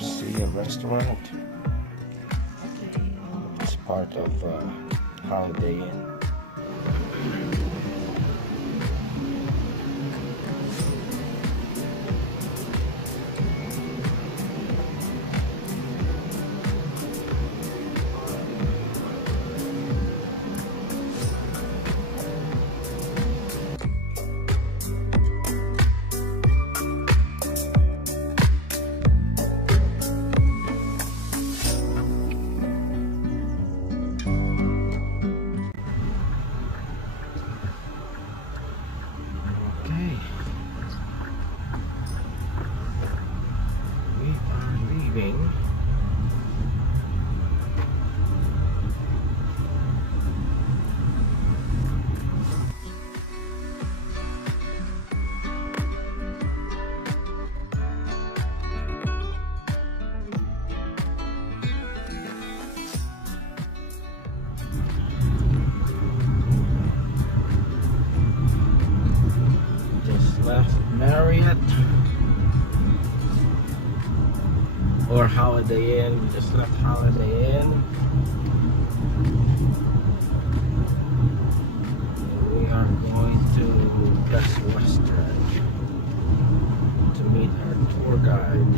see a restaurant. It's part of Holiday Inn. Marriott or Holiday Inn. We just left Holiday Inn. We are going to Best Western to meet our tour guide.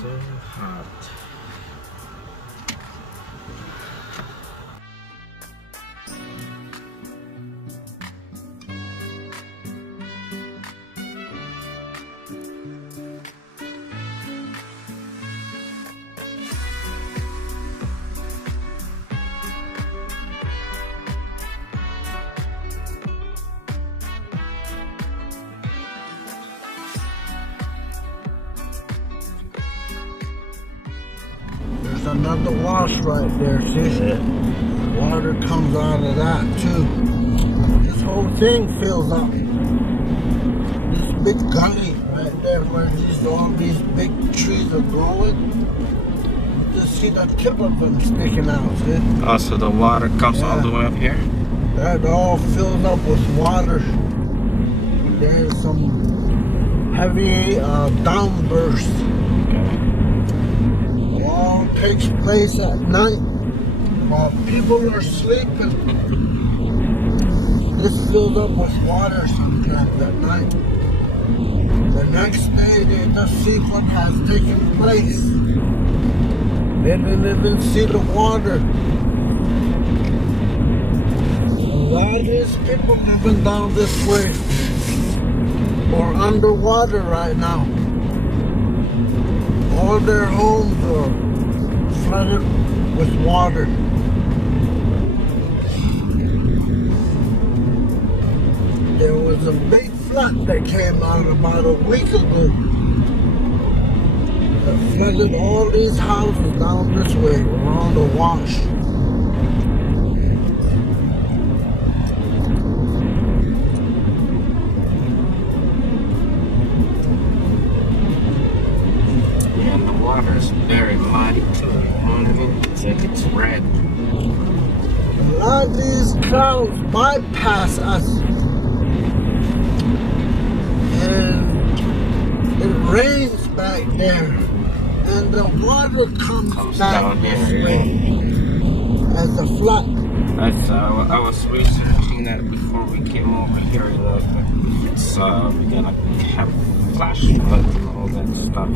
So hot. There's another wash right there, see? Yeah. Water comes out of that too. This whole thing fills up. This big gully right there where all these big trees are growing. You just see the tip of them sticking out, see? Oh, so the water comes all the way up here? That all filled up with water. There's some heavy downbursts. All takes place at night while people are sleeping. This fills up with water sometimes at night. The next day they just see what has taken place. They didn't even see the water. A lot of these people living down this way are underwater right now. All their homes are flooded with water. There was a big flood that came out about a week ago that flooded all these houses down this way around the wash. too. You know what I mean? It's like it's red. A lot of these clouds bypass us. And it rains back there. And the water comes back down this here, way as a flood. I was researching that before we came over here. It's we're gonna have flash floods and all that stuff.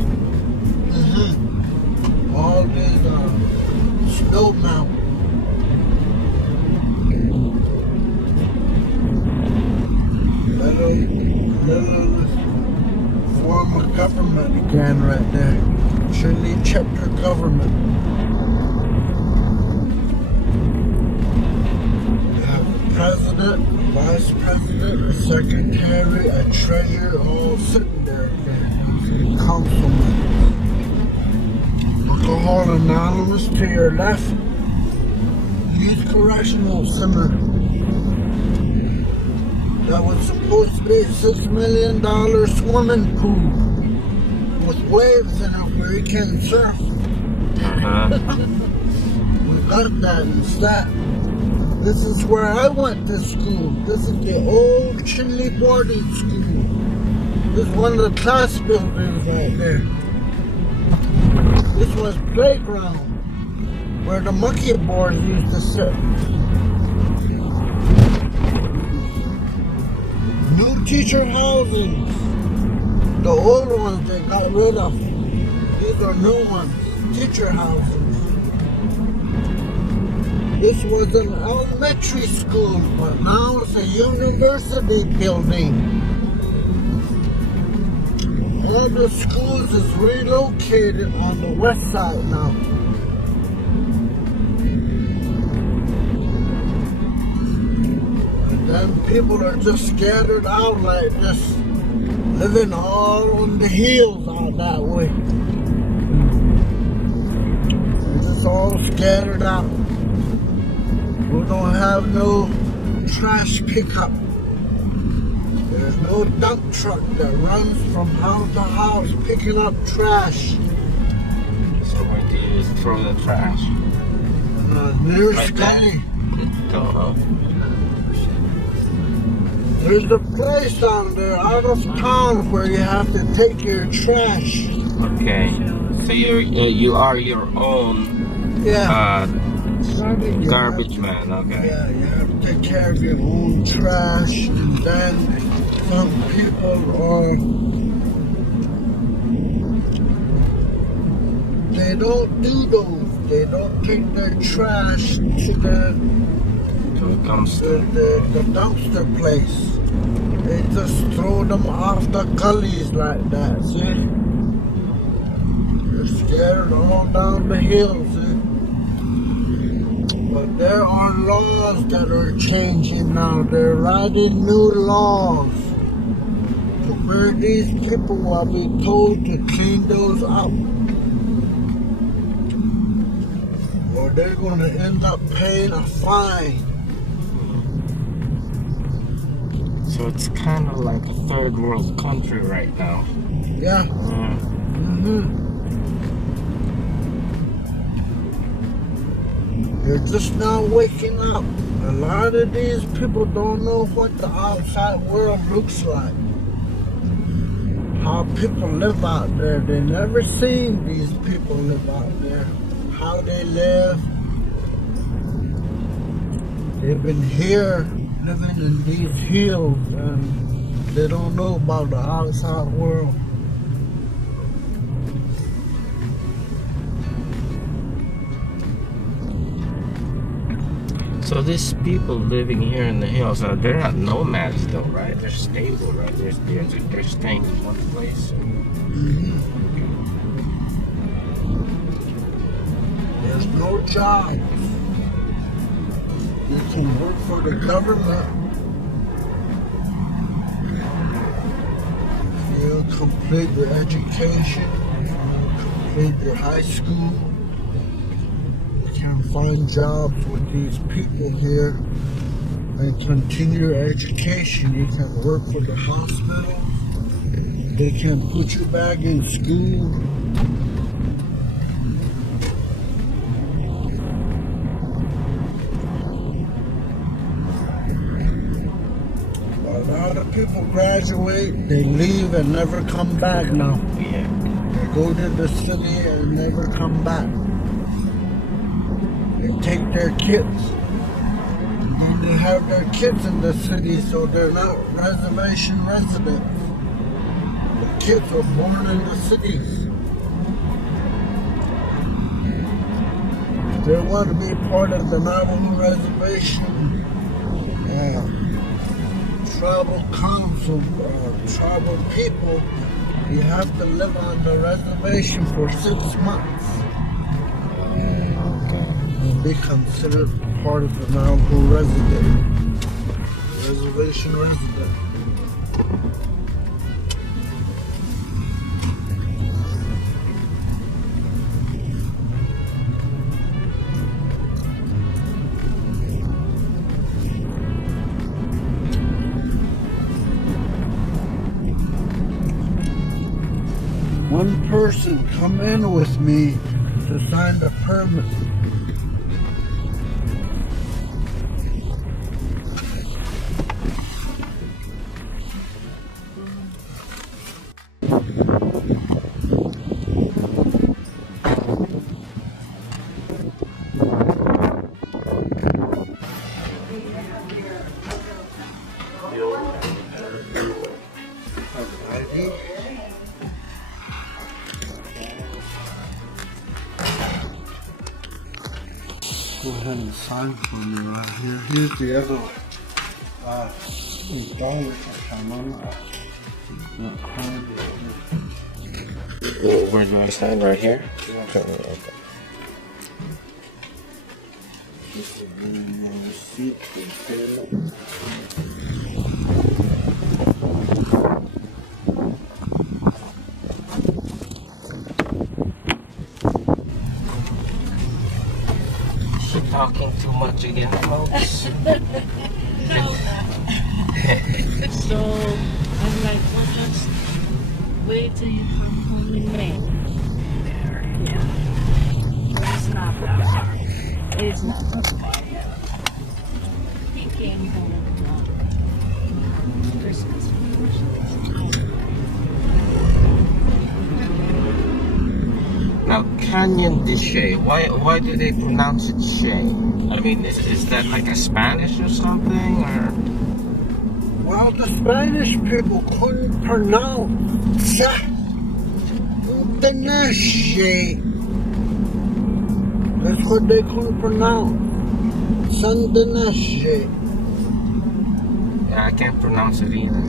All these snow mountains. Little form of government again right there. Chelly chapter government. You have a president, vice president, a secretary, a treasurer, all sitting there again. Councilman. Alcohol Anonymous to your left. Youth Correctional Center. That was supposed to be a $6 million swimming pool with waves in it where you can surf. We got that instead. This is where I went to school. This is the old Chelly boarding school. This is one of the class buildings right there. This was playground where the monkey boys used to sit. New teacher housing. The old ones they got rid of. These are new ones. Teacher houses. This was an elementary school, but now it's a university building. All the schools is relocated on the west side now. And people are just scattered out like this, living all on the hills out that way. They're just all scattered out. We don't have no trash pickup. There's no dump truck that runs from house to house picking up trash. So where do you just throw the trash? Near Right Scully. Don't know. There's a place down there out of town where you have to take your trash. Okay. So you are your own garbage man. Okay. Yeah, you have to take care of your own trash, and then some people are. They don't do those. They don't take their trash to the dumpster place. They just throw them off the gullies like that, see? They're scattered all down the hills, see? But there are laws that are changing now. They're writing new laws to where these people will be told to clean those up. Or they're going to end up paying a fine. So it's kind of like a third world country right now. Yeah. They're just now waking up. A lot of these people don't know what the outside world looks like. How people live out there. They never seen these people live out there. How they live. They've been here living in these hills and they don't know about the outside world. So these people living here in the hills, they're not nomads though, right? They're stable, right? They're staying in one place. There's no job. You can work for the government. You complete your education, you complete your high school. You can find jobs with these people here and continue your education. You can work for the hospital. They can put you back in school. people graduate, they leave and never come back now. Yeah. They go to the city and never come back. They take their kids. And then they have their kids in the city, so they're not reservation residents. The kids are born in the cities. They want to be part of the Navajo reservation. Tribal council, tribal people, you have to live on the reservation for 6 months. Okay. And be considered part of the Navajo reservation resident. One person come in with me to sign the permit. Go ahead and sign for me right here. Here's the other Where do I sign? Right here? Okay. Talking too much again, folks. No. So I'm like, well, just wait till you come home in May. There, yeah. It's not that far. It's not that far. He came home on Christmas. Now, Canyon de Chelly. Why do they pronounce it Shay? I mean, is that like a Spanish or something, or? Well, the Spanish people couldn't pronounce the Nashi. That's what they couldn't pronounce. Sandanashi. Yeah, I can't pronounce it either.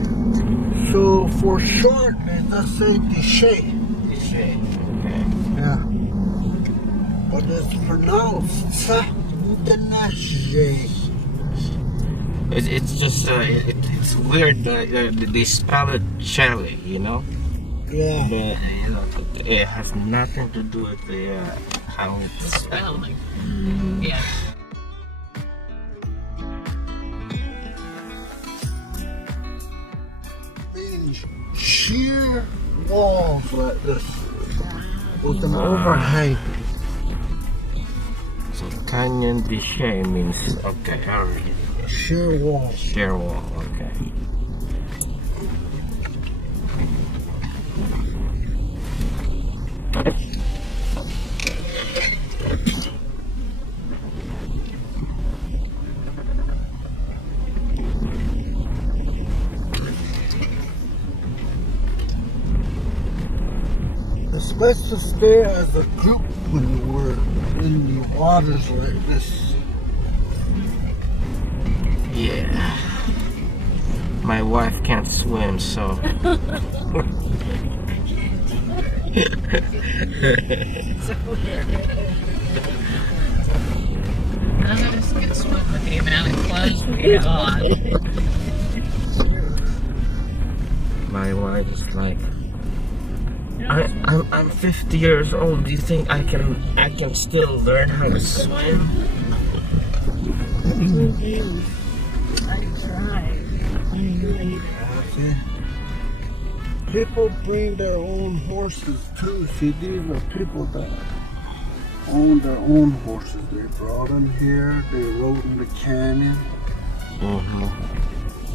So for short, they just say Deshe. De Chelly. Okay. Yeah. But it's pronounced Sandanashi. It's just it's weird that they spell it Chelly, you know. Yeah. But it has nothing to do with the how it's spelled. Yeah. Sheer walls like this with an overhang. So Canyon de Chelly means okay. Already. Sheer wall. Sheer wall. Okay. It's best to stay as a group when we're in the waters like this. Yeah. My wife can't swim, so. I'm just gonna swim with the amount of clothes we have on. My wife is like, I'm 50 years old. Do you think I can still learn how to swim? I tried. People bring their own horses too. See, these are people that own their own horses. They brought them here. They rode in the canyon.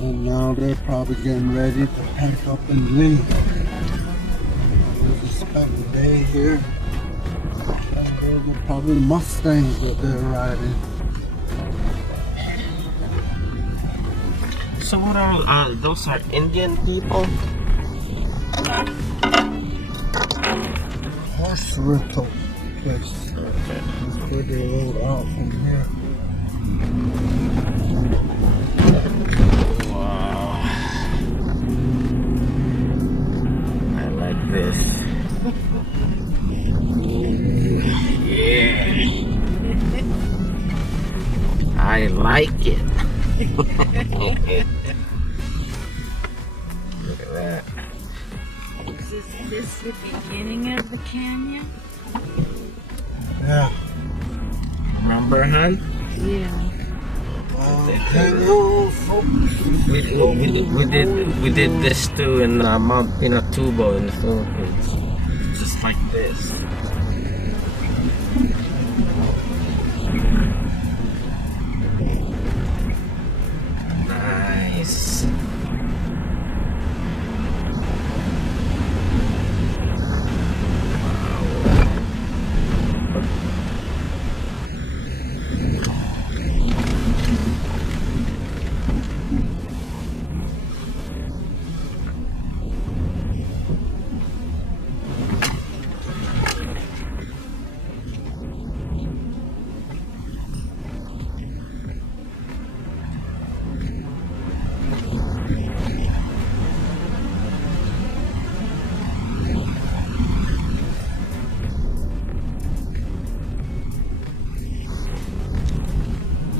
And now they're probably getting ready to pack up and leave. There's a speck of day here. And those are probably Mustangs that they're riding. So what are those are Indian people? Horse rental place. That's where they load out from here. Wow. I like this. Yeah. I like it. Look at that. Is this the beginning of the canyon? Yeah. Remember, hon? Yeah. Hello, folks. We did this too in Mount Pinatubo in the Philippines. Just like this. Nice.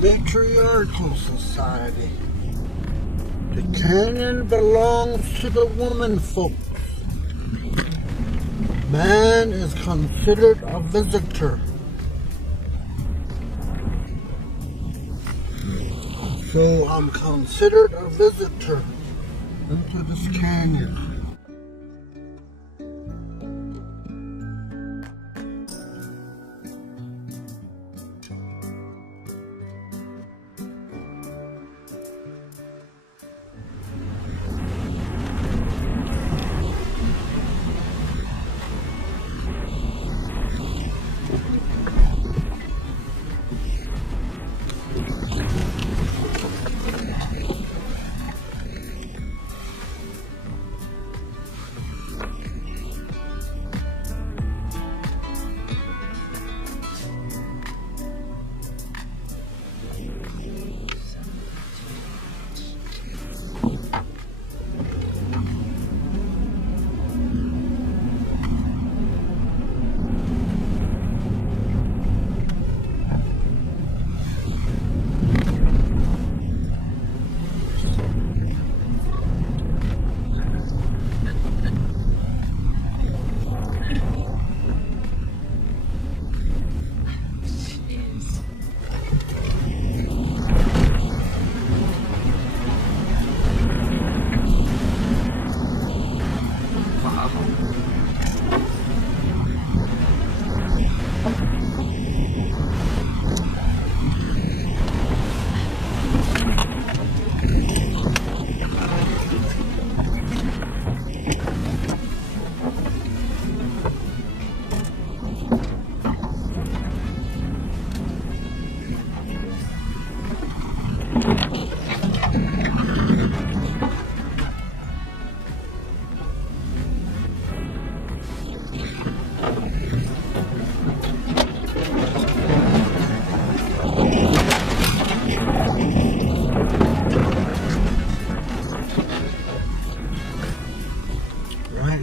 Matriarchal society. The canyon belongs to the woman folks. Man is considered a visitor. So I'm considered a visitor into this canyon.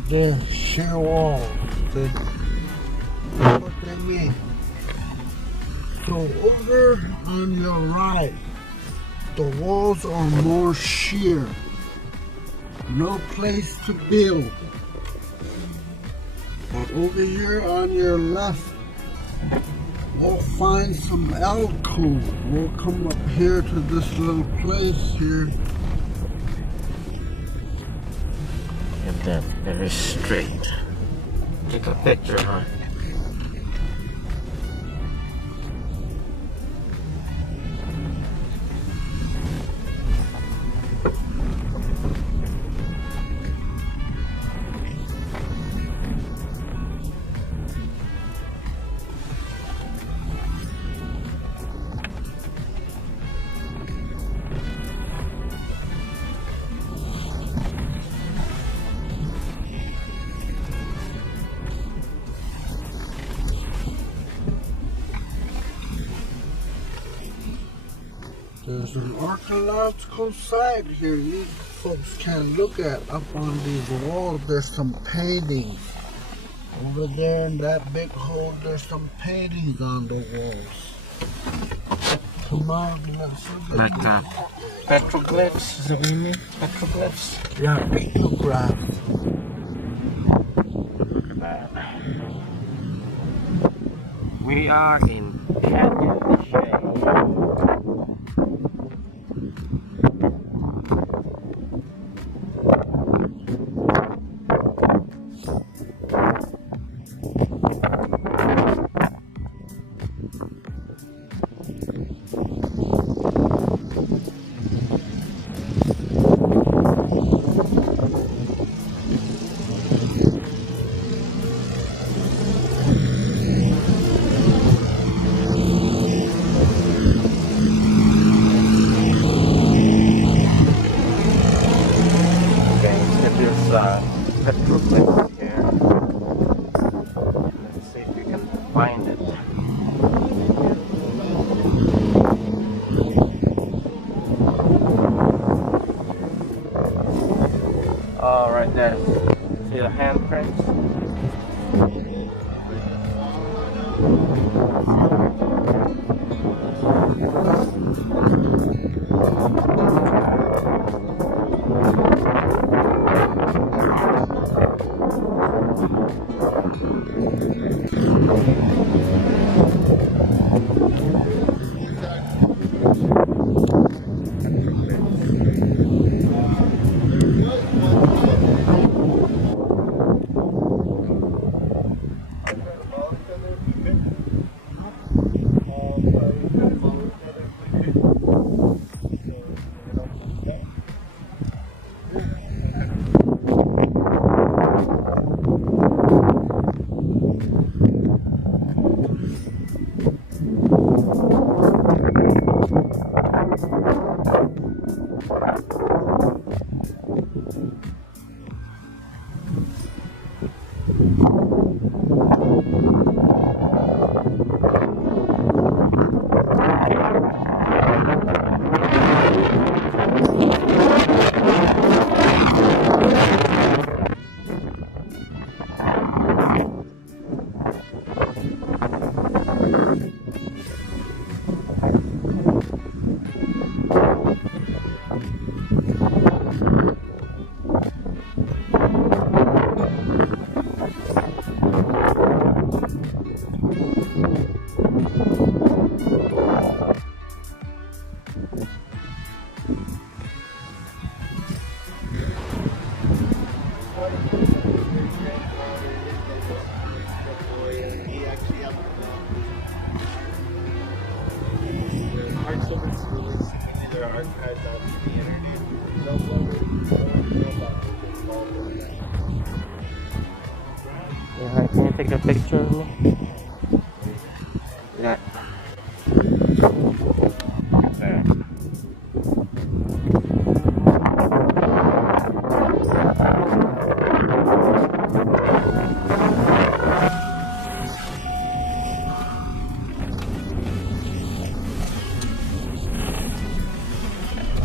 The sheer wall. What they mean. So over on your right, the walls are more sheer. No place to build. But over here on your left, we'll find some alcove. We'll come up here to this little place here. Get that very straight. Take a picture, huh? There's an archaeological site here you folks can look at up on these walls. There's some paintings. Over there in that big hole, there's some paintings on the walls. Come on, let's look Like at petroglyphs, is that what you mean? Petroglyphs? yeah, pictographs. Look at that. We are in Canyon de Chelly. Petroglyphs here. Let's see if we can find it. Oh, right there. See the handprints? Yeah, can you take a picture of me? Yeah. There.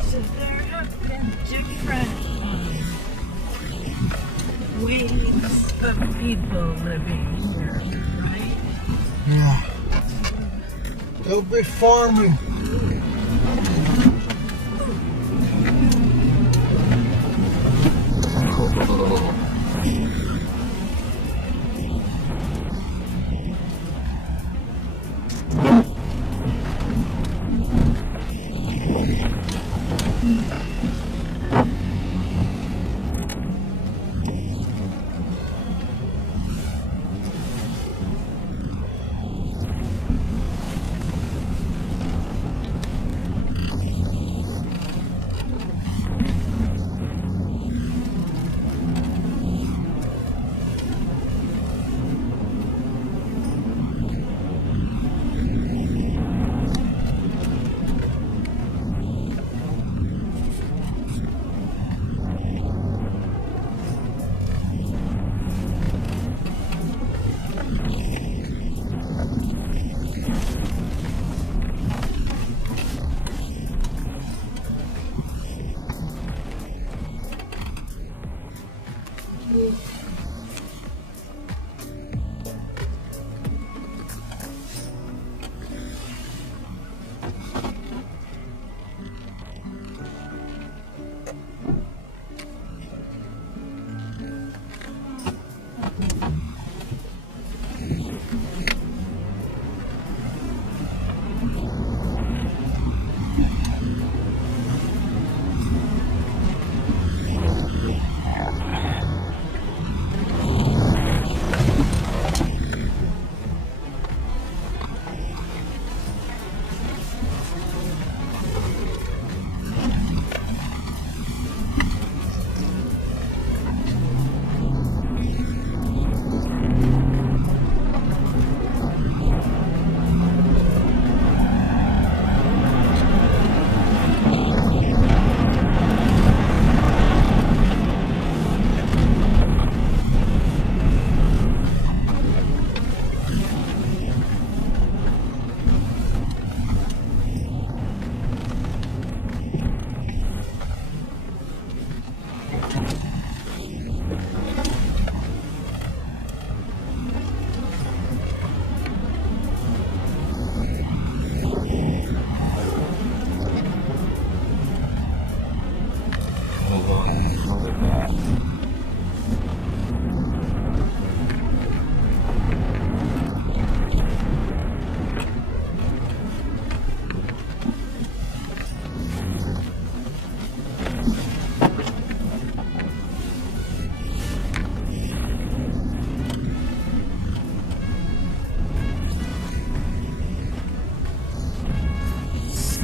So there have been different ways of people living here, right? Yeah. They'll be farming.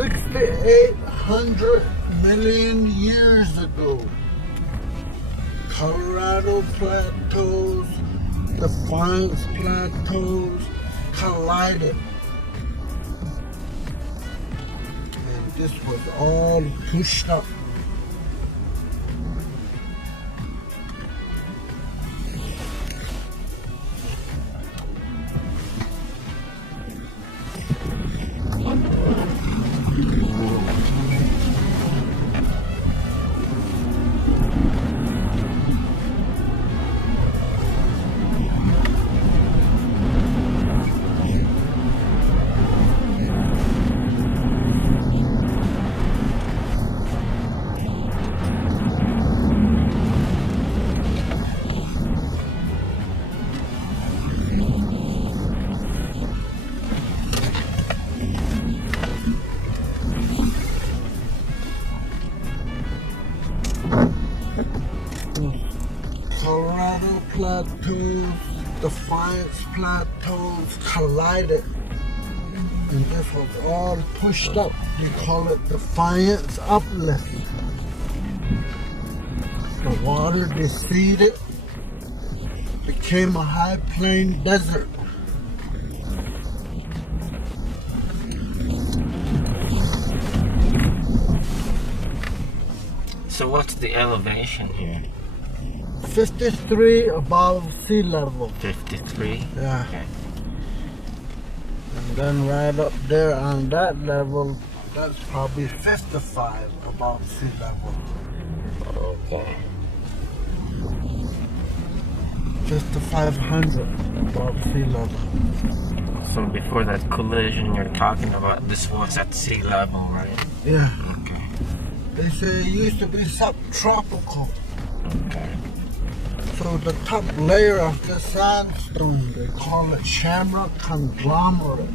$6,800 million years ago, Colorado plateaus, Defiance plateaus collided. And this was all pushed up. Colorado plateaus, Defiance plateaus collided, and this was all pushed up. They call it Defiance uplift. The water receded, became a high plain desert. So what's the elevation here? 53 above sea level. 53? Yeah. Okay. And then right up there on that level, that's probably 55 above sea level. Okay. 5,500 above sea level. So before that collision you're talking about, this was at sea level, right? Yeah. Okay. They say it used to be subtropical. Okay. So the top layer of the sandstone, they call it shamrock conglomerate.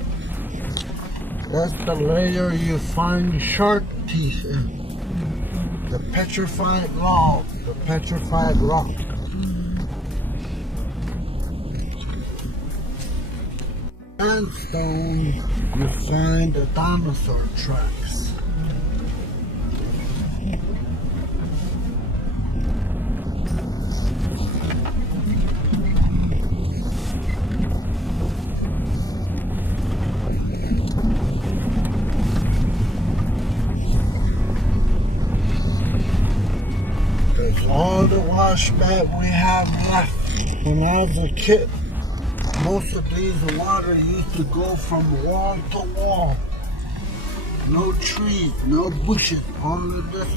That's the layer you find shark teeth in. The petrified log, the petrified rock. Sandstone, you find the dinosaur tracks. That's all the washback we have left. When I was a kid, most of these water used to go from wall to wall. No trees, no bushes, only this.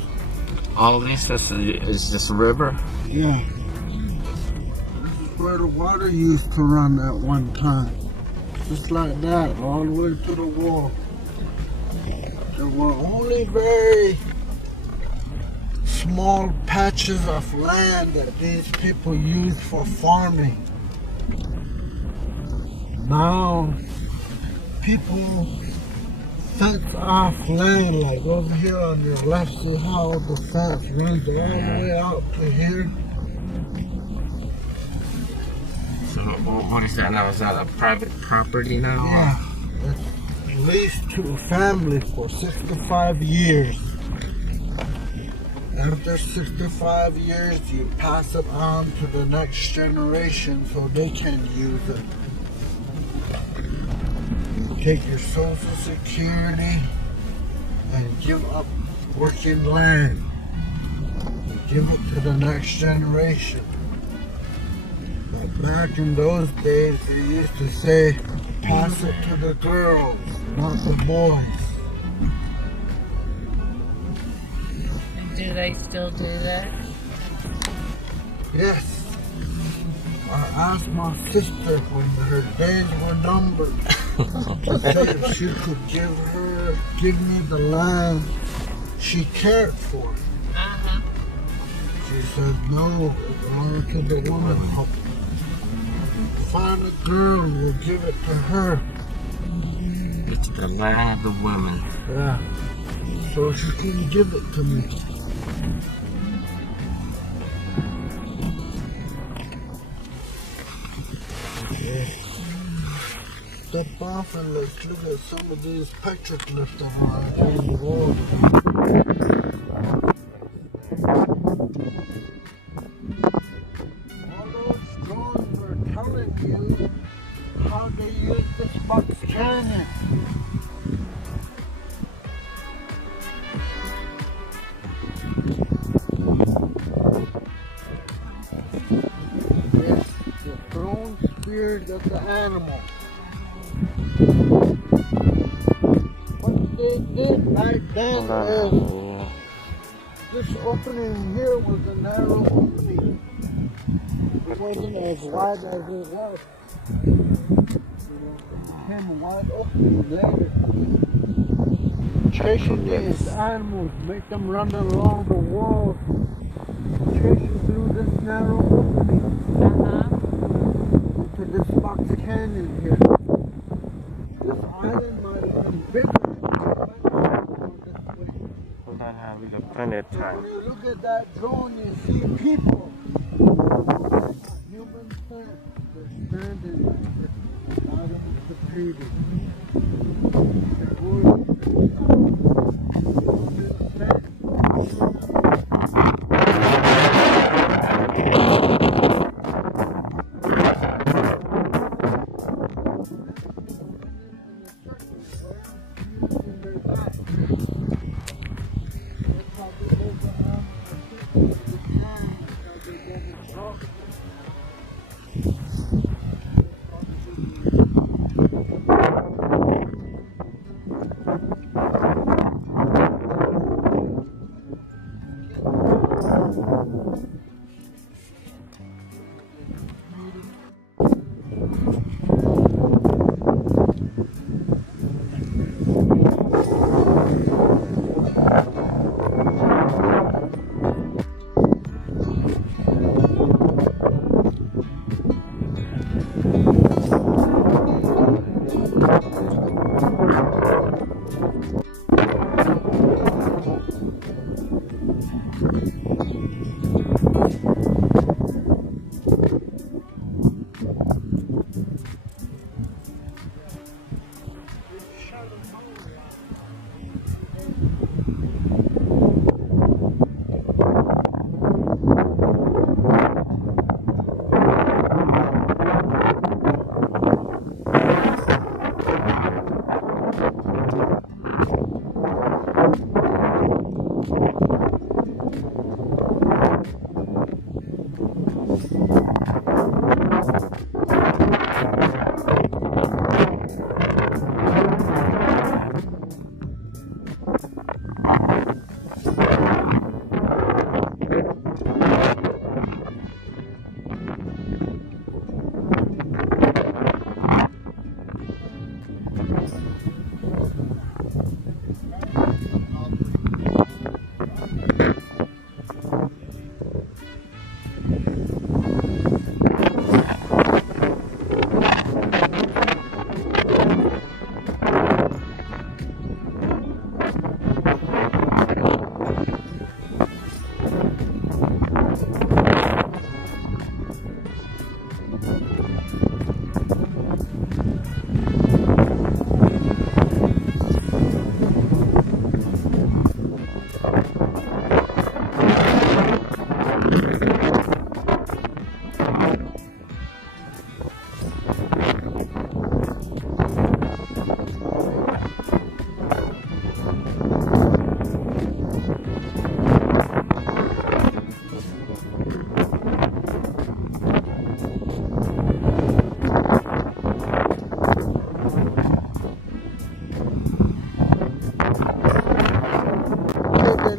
All this is this river? Yeah. This is where the water used to run at one time. Just like that, all the way to the wall. There were only very small patches of land that these people used for farming. Now, people fence off land, like over here on your left, see how the fence runs all the way out to here? So what is that now? Is that a private property now? Yeah, it's leased to a family for 65 years. After 65 years, you pass it on to the next generation so they can use it. Take your Social Security and give up working land. Give it to the next generation. But back in those days, they used to say, pass it to the girls, not the boys. Do they still do that? Yes. I asked my sister when her days were numbered if she could give me the land she cared for. She said no, it belonged to the woman. Find a girl, we'll give it to her. It's the land of the women. Yeah. So she can give it to me. Step off and let's look at some of these petroglyphs that are on the road. All those drawings are telling you how they use this Box Canyon. Yes, the thrown spears of the animal. What they did back then is this opening here was a narrow opening. It wasn't as wide as it was. It became a wide opening later. Chasing these animals, make them run along the walls, chasing through this narrow opening to this Box Canyon here. This island might have been bigger. We're not having a plenty of time. When you look at that drone, you see people. Human plants. They're standing out of the treaty.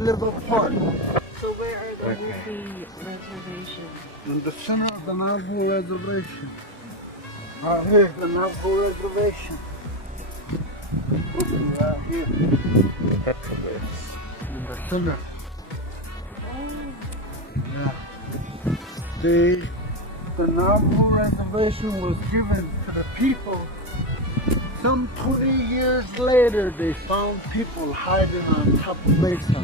live apart. So where are the Okay. Hopi reservations? In the center of the Navajo reservation. Right here, the Navajo reservation. Right here, in the center. Yeah. The Navajo reservation was given to the people. Some 20 years later, they found people hiding on top of mesa.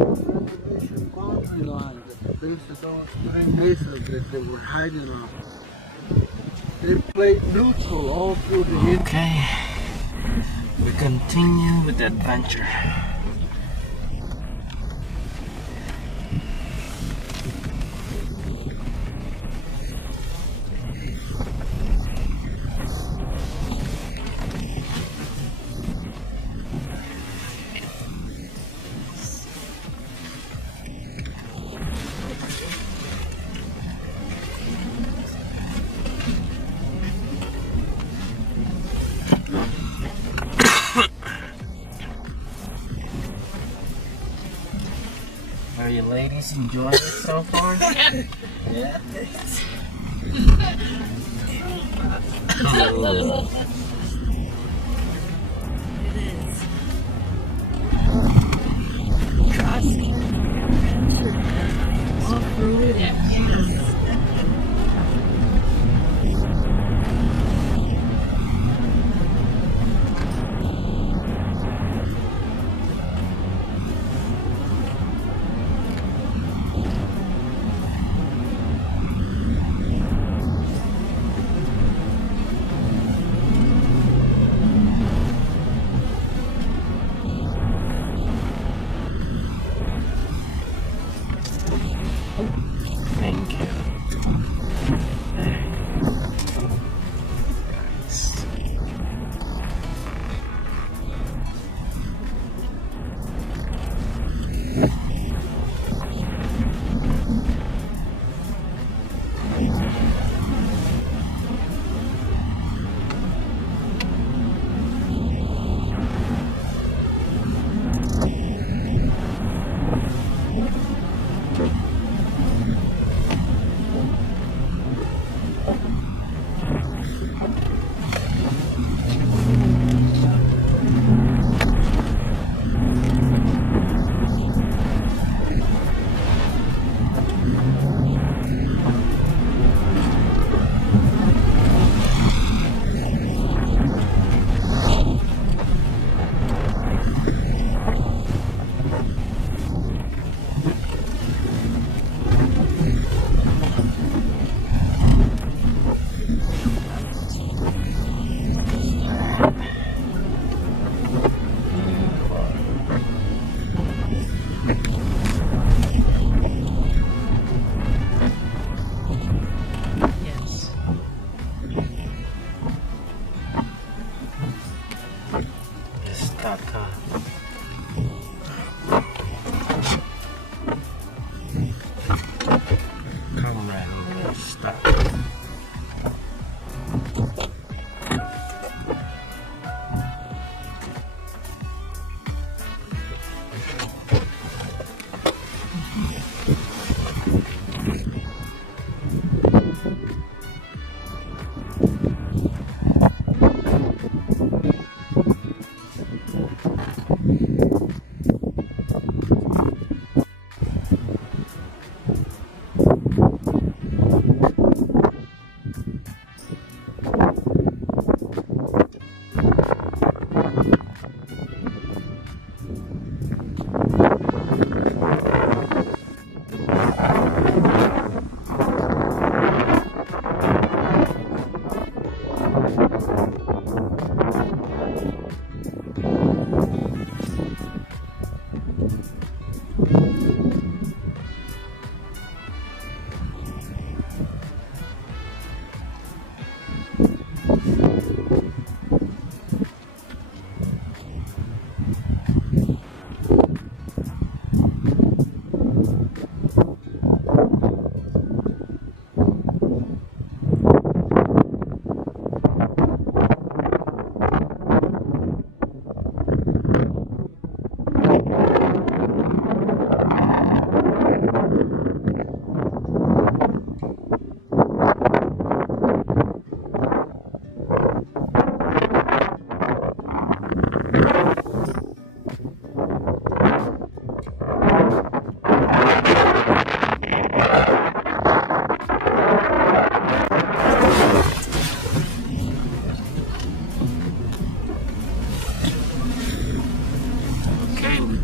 Reservation boundary lines at the base of those three mesas that they were hiding on. They played neutral all through the years. Okay. We continue with the adventure. Are you ladies enjoying it so far? Crossing adventure. Off-road adventures.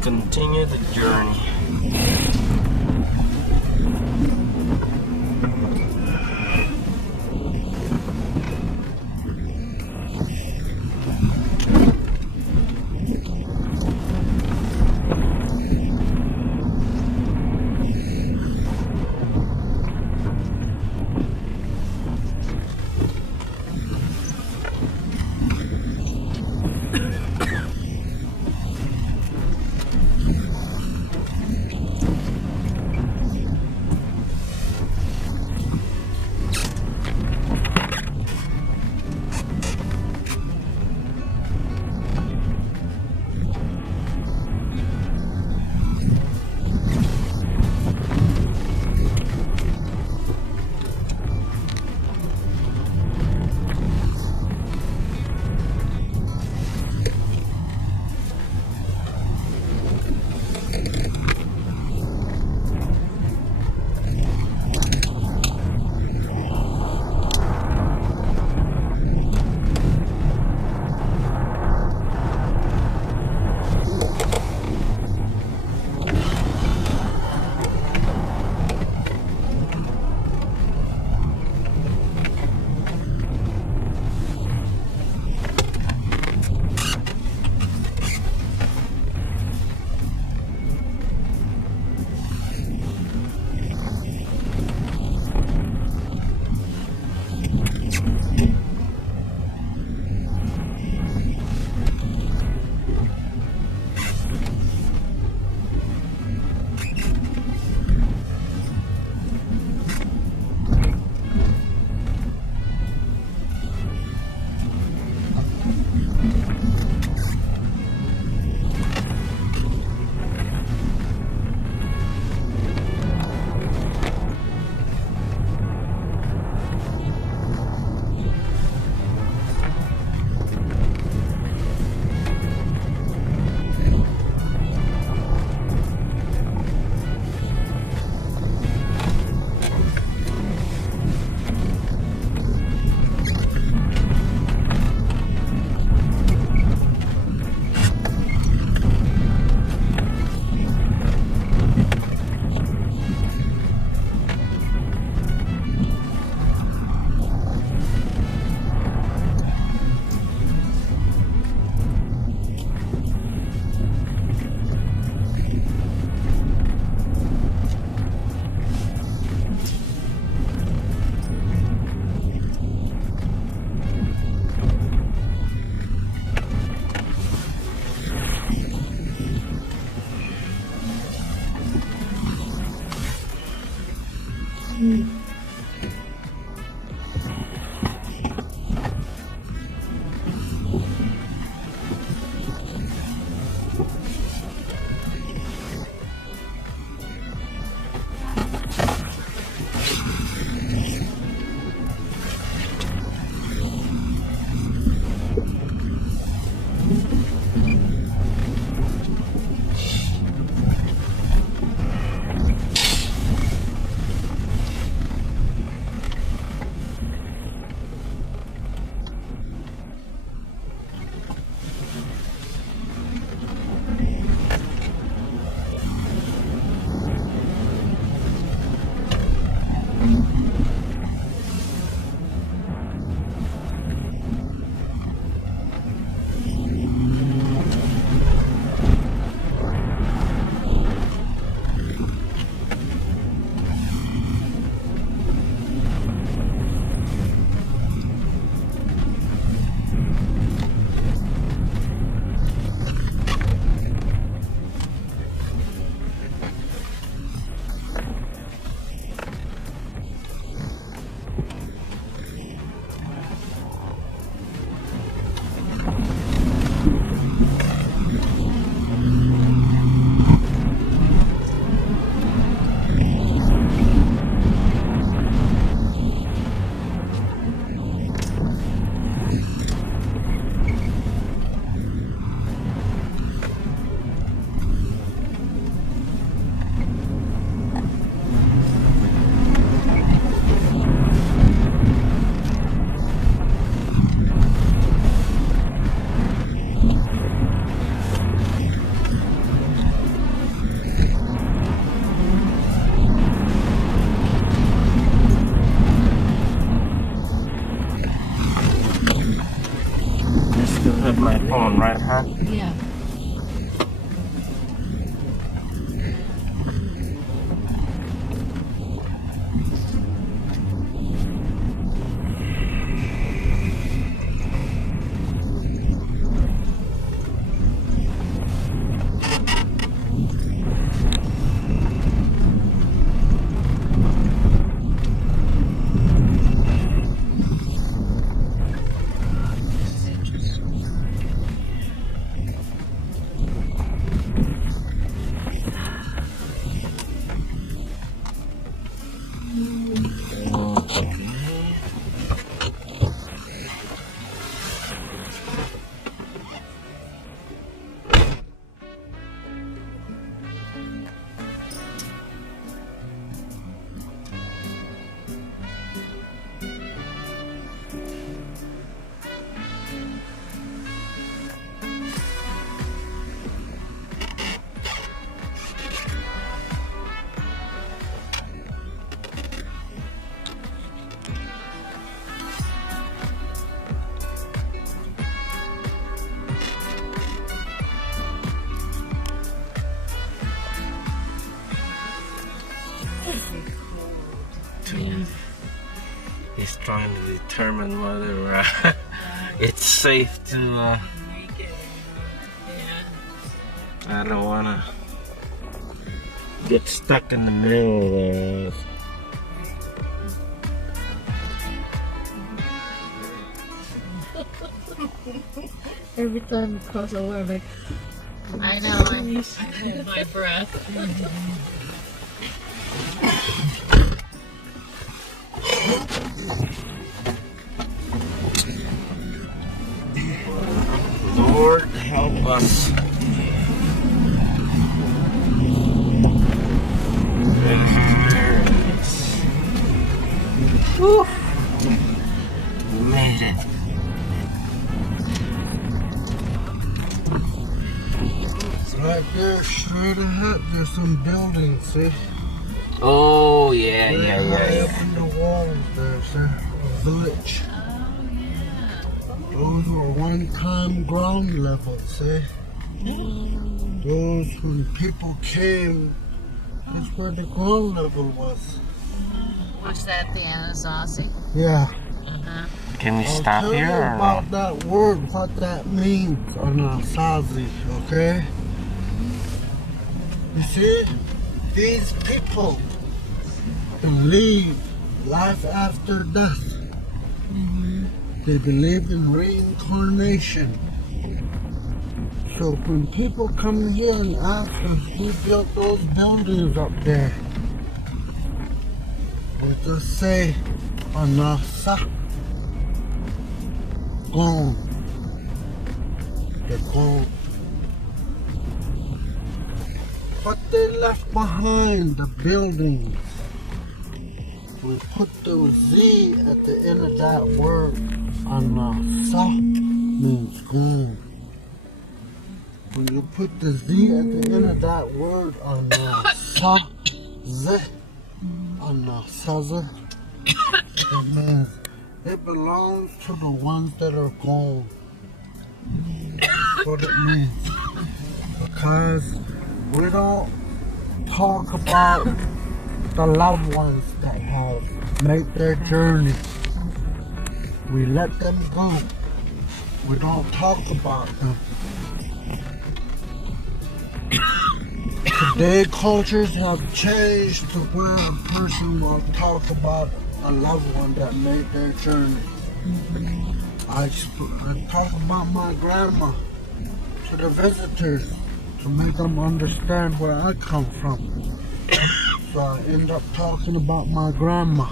continue the journey. my phone, right, huh? Yeah. He's trying to determine whether it's safe to. I don't wanna get stuck in the middle there. Every time we cross over, I'm like, I know, I hold my breath. Lord help us. Whew. We made it. Right there, straight ahead, there's some buildings, see? Oh yeah, Right yeah, high yeah, up yeah. in the walls there, see? A village. Those were one-time ground levels, see? Those, when people came, that's where the ground level was. Was that the Anasazi? Yeah. Can we I'll stop tell here you or about that word, what that means on Anasazi, okay? You see, these people believe life after death. They believe in reincarnation. So when people come here and ask us who built those buildings up there, we just say, Anasa, gone. They're gone. What they left behind, the buildings, we put the Z at the end of that word. Anasa means gone. When you put the Z at the end of that word, Anasa, Z, Anasaza, it means it belongs to the ones that are gone. That's what it means. Because we don't talk about the loved ones that have made their journey. We let them go. We don't talk about them. Today cultures have changed to where a person will talk about a loved one that made their journey. I talk about my grandma to the visitors to make them understand where I come from. So I end up talking about my grandma.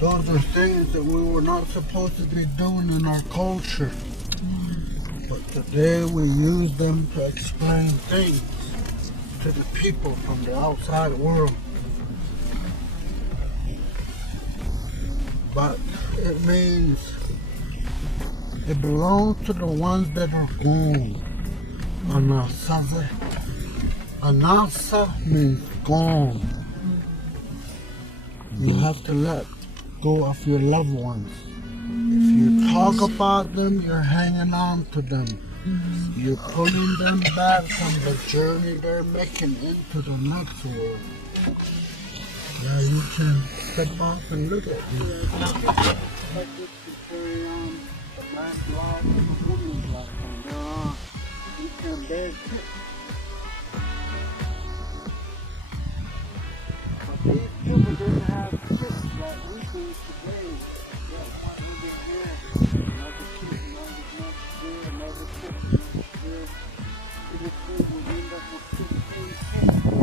Those are things that we were not supposed to be doing in our culture. But today we use them to explain things to the people from the outside world. But it means it belongs to the ones that are gone. Anasa. Anasa means gone. You have to let go of your loved ones. If you talk talk about them, you're hanging on to them. You're pulling them back from the journey they're making into the next world. Yeah, you can step off and look at these. These people didn't have chips like we do today. That's what we didn't have. Another chip, another next year, another chip next year. This thing will end up with 16 chips.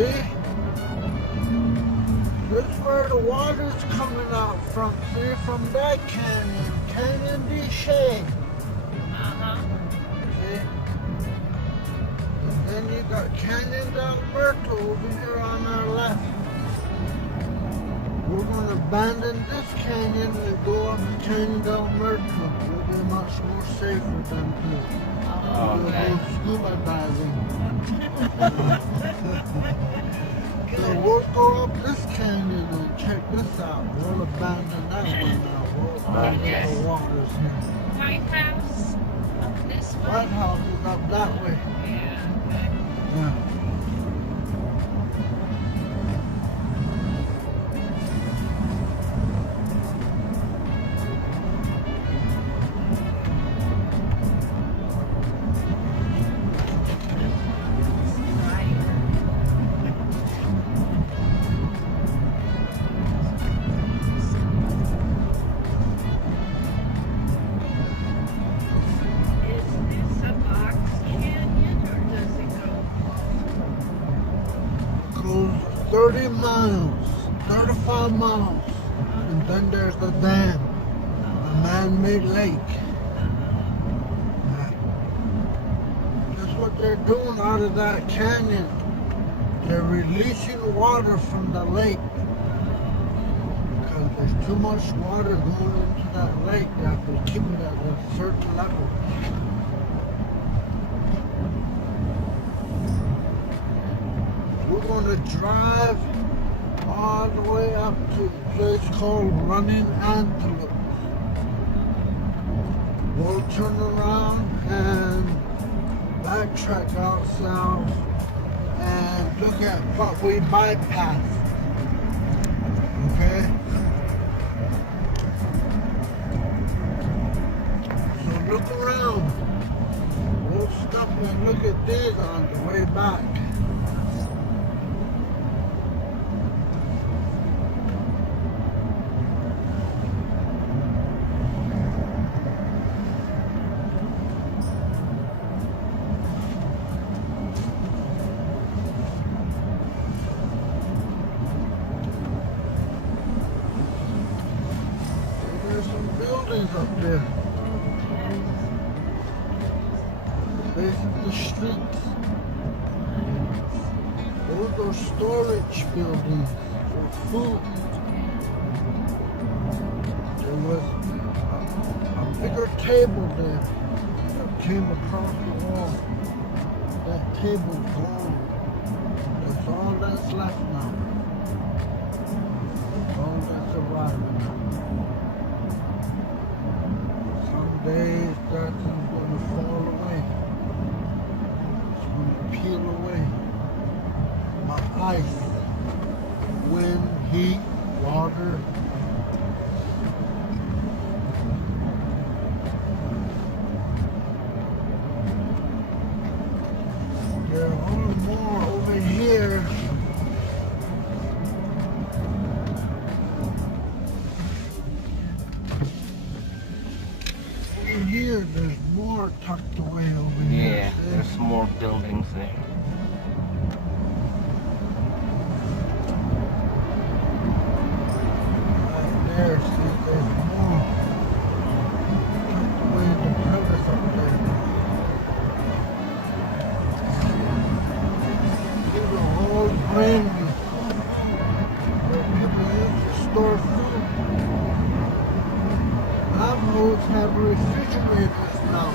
See? This is where the water's coming out from. See, from that canyon. Canyon de Chelly. See? And then you got Canyon de over here on our left. We're going to abandon this canyon and go up to Canyon de Muerto. It'll be much more safer than to go scuba diving. So we'll go up this canyon and check this out. We'll abandon that one now. We'll abandon the waters here. White House. This way. White House is up that way. Yeah. Is this a box canyon or does it go? Goes 30 miles, 35 miles, and then there's the dam, a man-made lake. That's what they're doing out of that canyon. They're releasing water from the lake because there's too much water going into that lake. They have to keep it at a certain level. We're going to drive all the way up to a place called Running Antelope. We'll turn around and backtrack out south and look at what we bypassed. Okay? So look around. We'll stop and look at these on the way back. There's some buildings up there. Base of the streets. Those are storage buildings for food. There was a bigger table there that came across the wall. That table's gone. That's all that's left now. That's all that's surviving now. Someday that thing's gonna fall away. It's gonna peel away. My ice, wind, heat, water. There are all more over here. Over here, there's more tucked away over here. Yeah, See? there's more buildings there. Right there, see, there's more tucked away in the crevice up there. These are all brand new. Where people used to store food. Navajos have refrigerators now.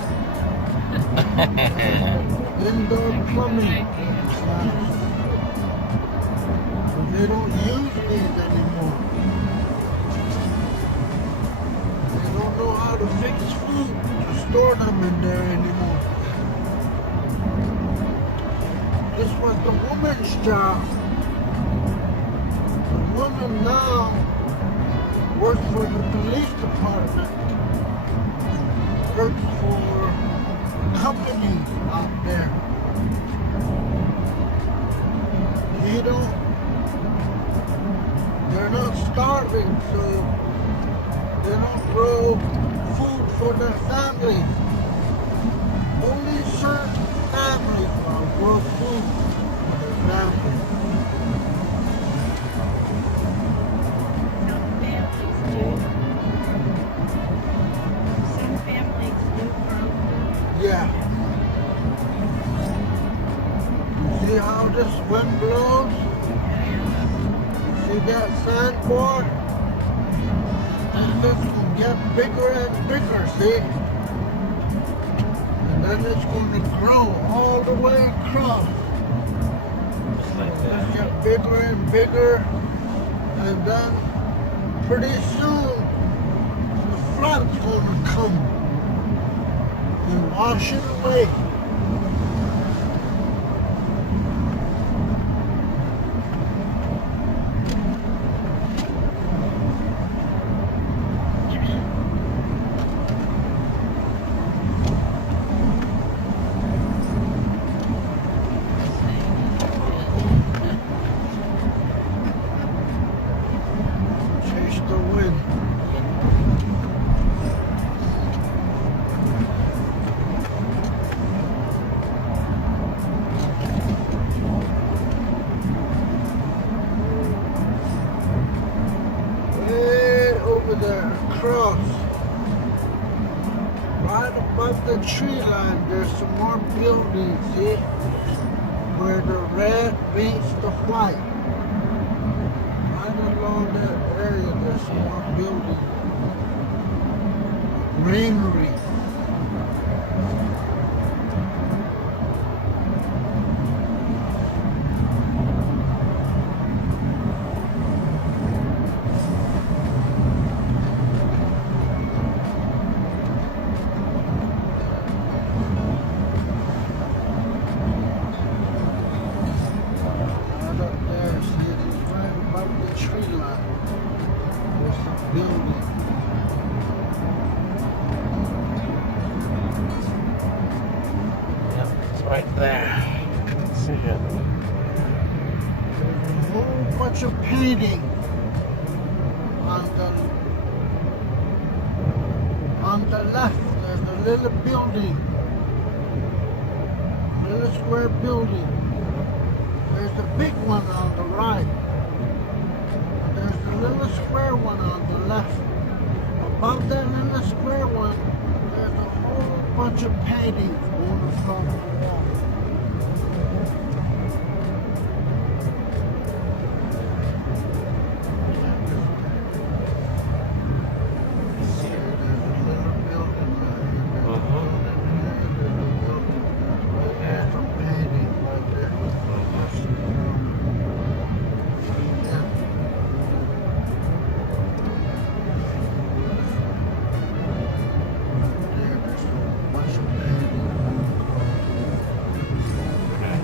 Indoor plumbing. But they don't use these anymore. They don't know how to fix food to store them in there anymore. This was the woman's job. The woman now works for the police department. Works for companies out there. They're not starving, so they don't grow food for their families. Only certain families will grow food for their families. boy, and it's gonna get bigger and bigger, see? And then it's gonna grow all the way across. Just like It's that. get bigger and bigger, and then pretty soon the flood's gonna come and wash it away. Chase the wind. Way over there, across. Right above the tree line, there's some more buildings, see? Where the red meets the white. Right along that area, there's some more buildings. Greenery. Right up there, see? It's right above the tree line. There's some buildings. Yep, it's right there. See it. There's a whole bunch of painting on the left. There's a little building, little square building. There's a big one on the right. There's a little square one on the left. Above that little square one, there's a whole bunch of paintings going across the wall. See it. There's a little building there. There's a Mhm. building there. There's a building. There's some painting right there. Yeah. There, there's a bunch of painting. Okay.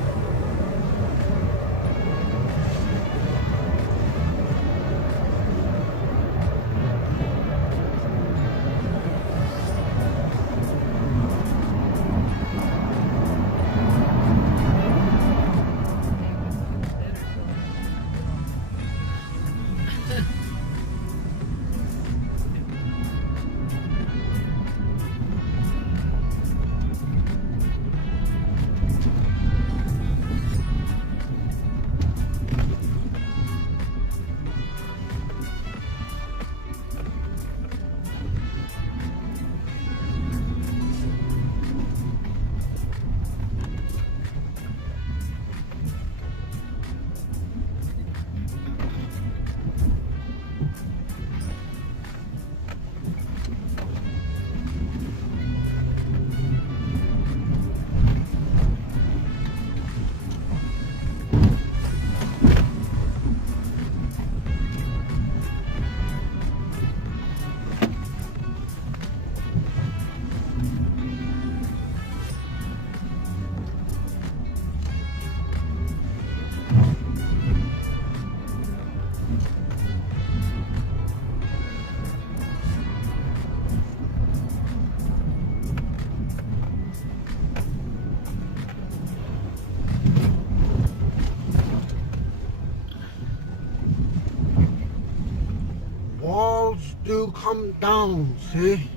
Walls do come down, see?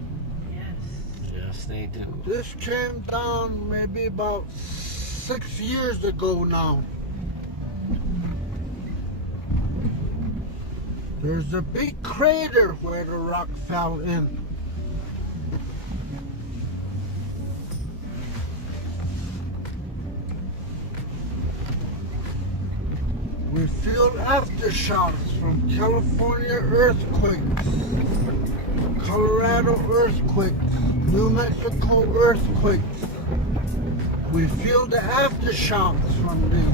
Yes. Yes, they do. This came down maybe about 6 years ago now. There's a big crater where the rock fell in. We We feel aftershocks from California earthquakes, Colorado earthquakes, New Mexico earthquakes. We feel the aftershocks from this.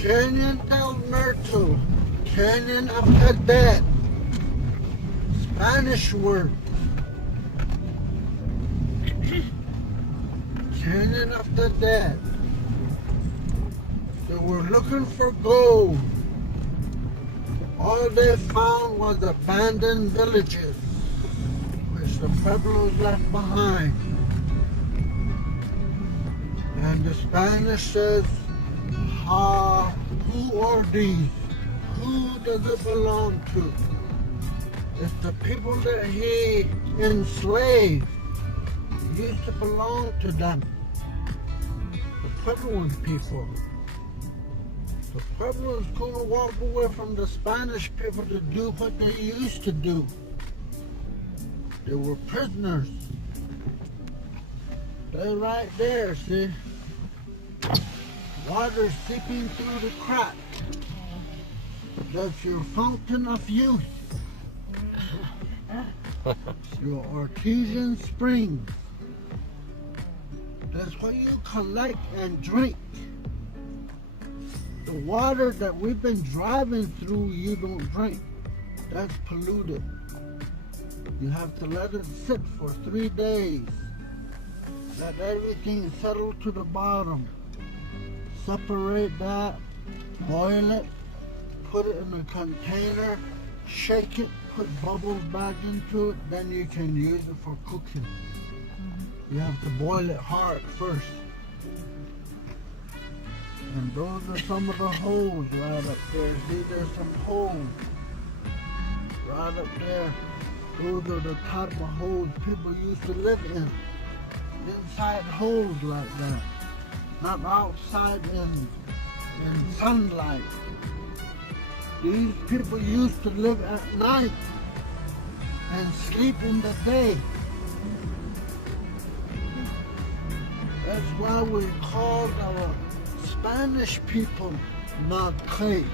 Canyon del Muerto, Canyon of the Dead, Spanish word. Canyon of the Dead. They were looking for gold. All they found was abandoned villages, which the Pueblos left behind. And the Spanish says, who are these? Who does it belong to? It's the people that he enslaved. Used to belong to them. The Puebloan people. The Pueblos couldn't walk away from the Spanish people to do what they used to do. They were prisoners. They're right there, see? Water seeping through the crack. That's your fountain of youth. Your artesian spring. That's what you collect and drink. The water that we've been driving through, you don't drink. That's polluted. You have to let it sit for 3 days. Let everything settle to the bottom. Separate that, boil it, put it in a container, shake it, put bubbles back into it, then you can use it for cooking. You have to boil it hard first. And those are some of the holes right up there. See, there's some holes right up there. Those are the type of holes people used to live in. Inside holes like that. Not outside in sunlight. These people used to live at night and sleep in the day. That's why we called our Spanish people Narque.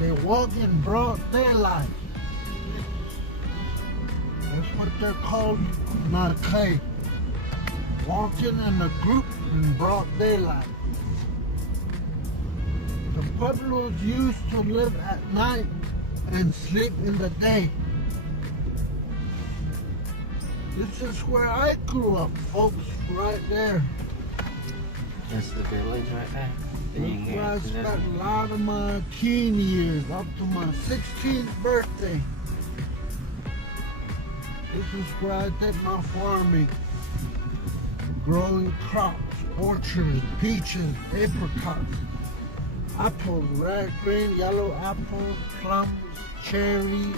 They walk in broad daylight. That's what they're called, Narque. Walking in a group in broad daylight. The Pueblos used to live at night and sleep in the day. This is where I grew up, folks, right there. That's the village right there. That's where I spent a lot of my teen years, up to my 16th birthday. This is where I did my farming. Growing crops, orchards, peaches, apricots, apples, red, green, yellow apples, plums, cherries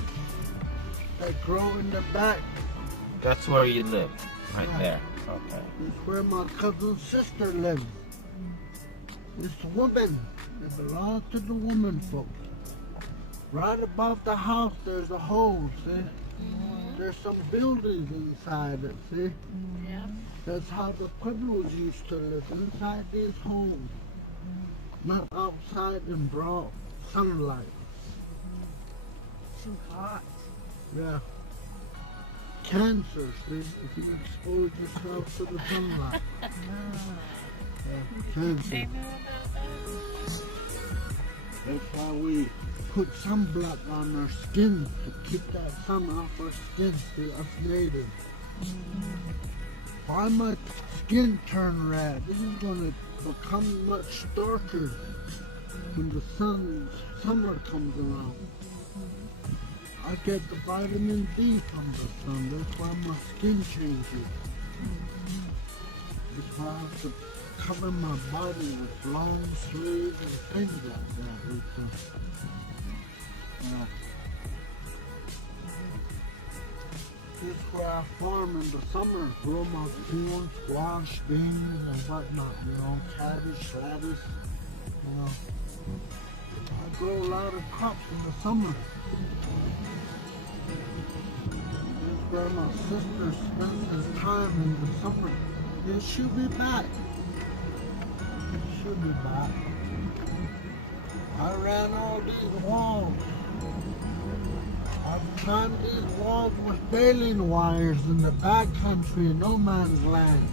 that grow in the back. That's where you live, right there. Okay. It's where my cousin's sister lives. This woman, it belongs to the woman folks. Right above the house, there's a hole, see? There's some buildings inside it, see? Yeah. That's how the Pueblos used to live, inside these homes. Not outside in broad sunlight. Too hot. Yeah. Cancer, see, if you expose yourself to the sunlight. Cancer. They knew about that? That's why we put sunblock on our skin to keep that sun off our skin. See, us natives. Why my skin turn red? This is gonna become much darker when the summer comes around. I get the vitamin D from the sun. That's why my skin changes. That's why I have to cover my body with long sleeves and things like that. This is where I farm in the summer, grow my corn, squash, beans, and whatnot, cabbage, lettuce, I grow a lot of crops in the summer. where my sister spends his time in the summer. Yeah, she'll be back. She'll be back. I ran all these walls. I've climbed these walls with baling wires in the backcountry, no man's land.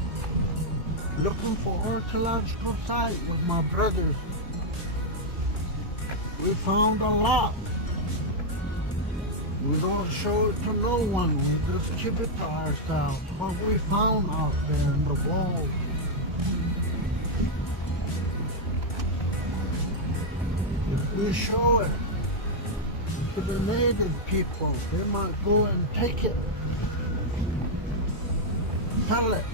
Looking for archaeological site with my brothers. We found a lot. We don't show it to no one. We just keep it to ourselves. What we found out there in the walls. If we show it to the native people, they might go and take it, sell it.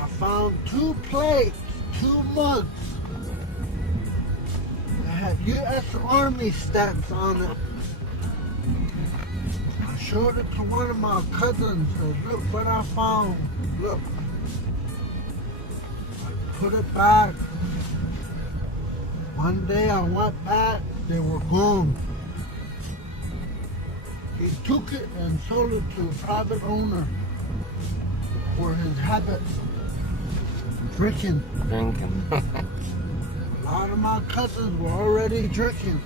I found 2 plates, 2 mugs. They had U.S. Army stamps on it. I showed it to one of my cousins. Said, look what I found. Look. I put it back. One day I went back, they were gone. He took it and sold it to a private owner for his habit, drinking. A lot of my cousins were already drinking.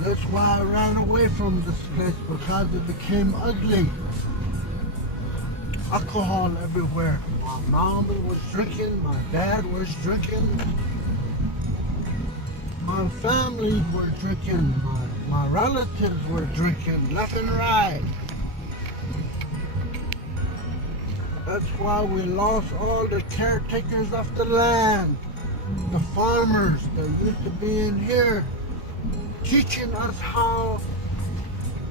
That's why I ran away from this place, because it became ugly. Alcohol everywhere. My mom was drinking, my dad was drinking, my family were drinking, my relatives were drinking, left and right. That's why we lost all the caretakers of the land, the farmers that used to be in here, teaching us how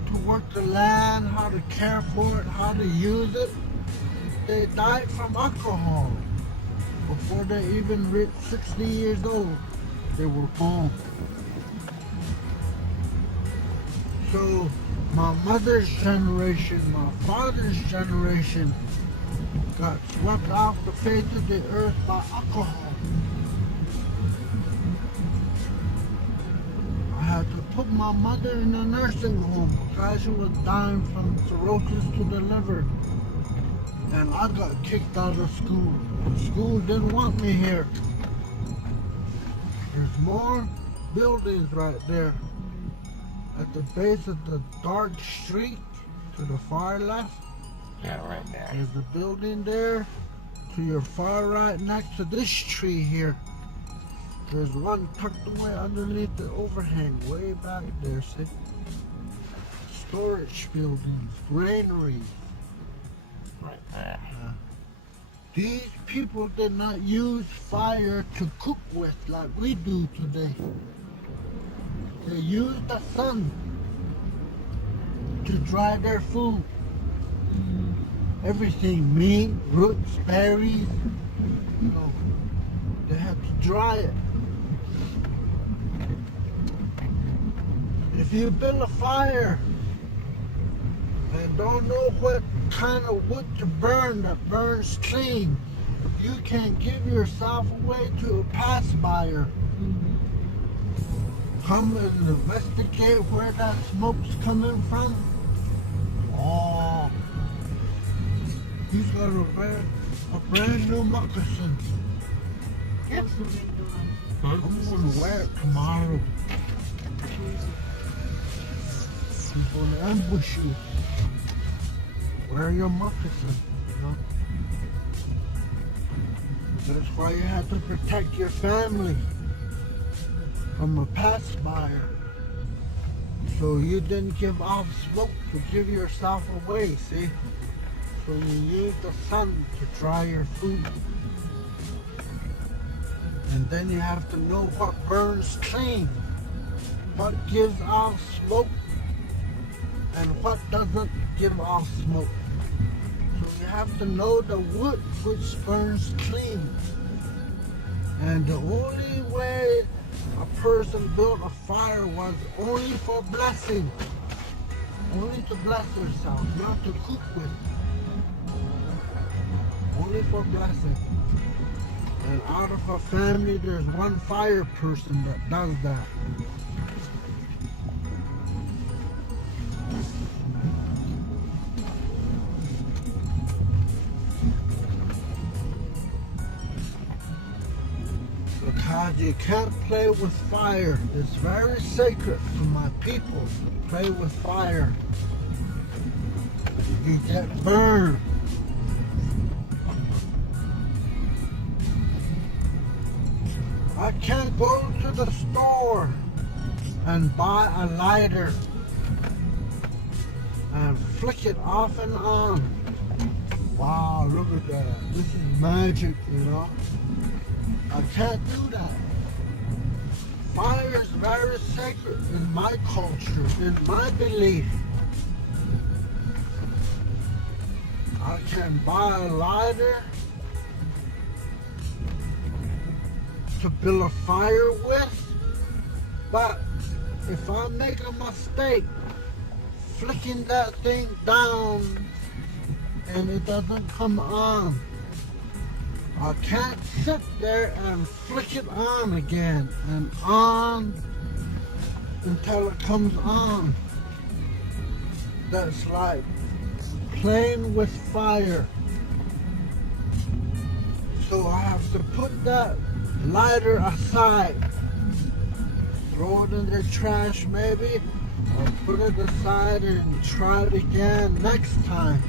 to work the land, how to care for it, how to use it. They died from alcohol before they even reached 60 years old. They were gone. So my mother's generation, my father's generation got swept off the face of the earth by alcohol. I had to put my mother in a nursing home because she was dying from cirrhosis to the liver. And I got kicked out of school. The school didn't want me here. There's more buildings right there. At the base of the dark street to the far left. Yeah, right there. There's a building there. To your far right next to this tree here. There's one tucked away underneath the overhang way back there, see? Storage buildings, granaries. Right there. These people did not use fire to cook with like we do today. They used the sun to dry their food. Everything, meat, roots, berries, you know, they had to dry it. If you build a fire and don't know what kind of wood to burn that burns clean, you can give yourself away to a pass-buyer. Come and investigate where that smoke's coming from. Oh, he's got a brand new moccasin. What's the big doing? I'm gonna wear it tomorrow. He's gonna ambush you. Wear your moccasin, you know? That's why you have to protect your family from a pass-buyer. So you didn't give off smoke to give yourself away, see? So you use the sun to dry your food. And then you have to know what burns clean, what gives off smoke, and what doesn't give off smoke. So you have to know the wood which burns clean. And the only way a person built a fire was only for blessing. Only to bless herself, not to cook with. Only for blessing. And out of a family, there's one fire person that does that. Because you can't play with fire. It's very sacred to my people. Play with fire. You get burned. I can't go to the store and buy a lighter and flick it off and on. Wow, look at that. This is magic, you know. I can't do that. Fire is very sacred in my culture, in my belief. I can buy a lighter to build a fire with, but if I make a mistake flicking that thing down and it doesn't come on, I can't sit there and flick it on again and on until it comes on. That's like playing with fire. So I have to put that lighter aside, throw it in the trash maybe, or put it aside and try it again next time.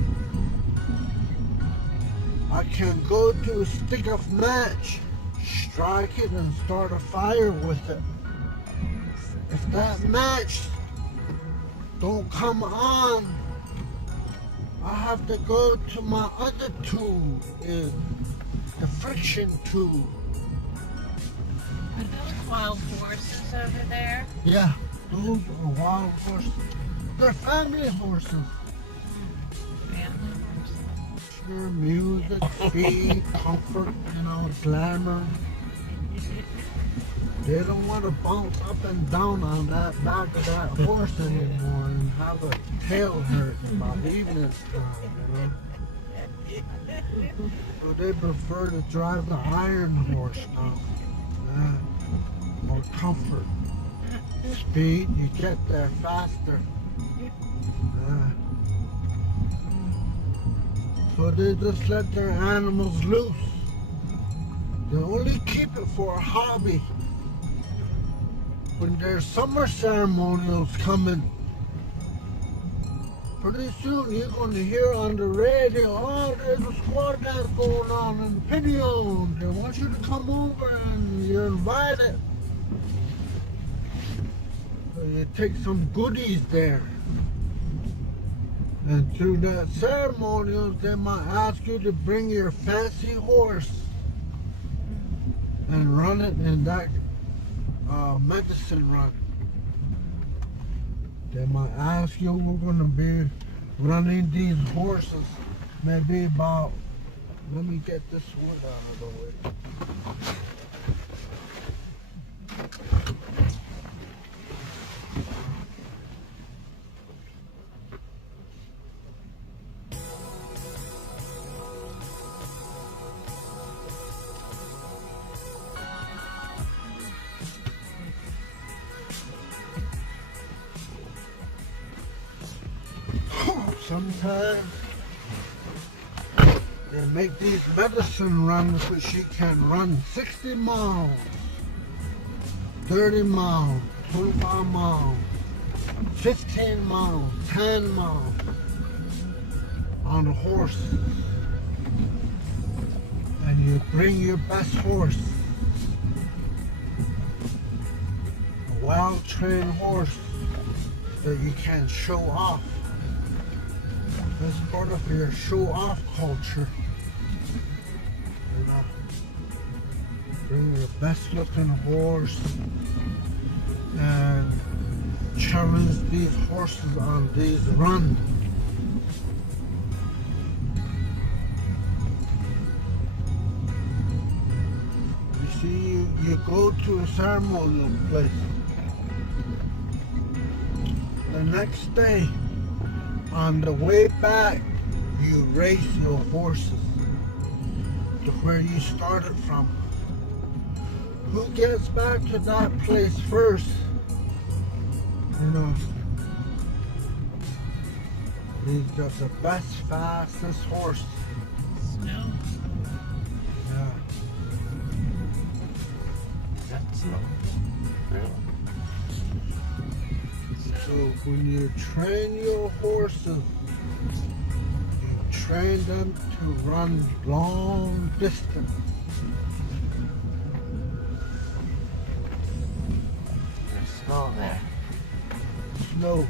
I can go to a stick of match, strike it and start a fire with it. If that match don't come on, I have to go to my other tool, is the friction tool. Are those wild horses over there? Yeah, those are wild horses. They're family horses. Family horses. Music, feed, comfort, you know, glamour. They don't want to bounce up and down on that back of that horse anymore and have a tail hurt about evening time, you know. So they prefer to drive the iron horse now. Yeah. More comfort. Speed, you get there faster. Yeah. So they just let their animals loose. They only keep it for a hobby. When there's summer ceremonials coming, pretty soon you're going to hear on the radio, oh, there's a squad dance going on in Pinion. They want you to come over and you're invited. So you take some goodies there. And through that ceremonials, they might ask you to bring your fancy horse and run it in that medicine run. They might ask you, we're going to be running these horses maybe about, let me get this wood out of the way. Sometimes they make these medicine runs so she can run 60 miles, 30 miles, 25 miles, 15 miles, 10 miles on a horse. And you bring your best horse, a well-trained horse that you can show off. That's part of your show-off culture. You know, bring your best-looking horse and challenge these horses on these runs. You see, you go to a ceremonial place. The next day, on the way back, you race your horses to where you started from. Who gets back to that place first? You know, he's got the best, fastest horse. Snow. Yeah. That's not real. So when you train your horses, you train them to run long distance. There's snow there. Snow.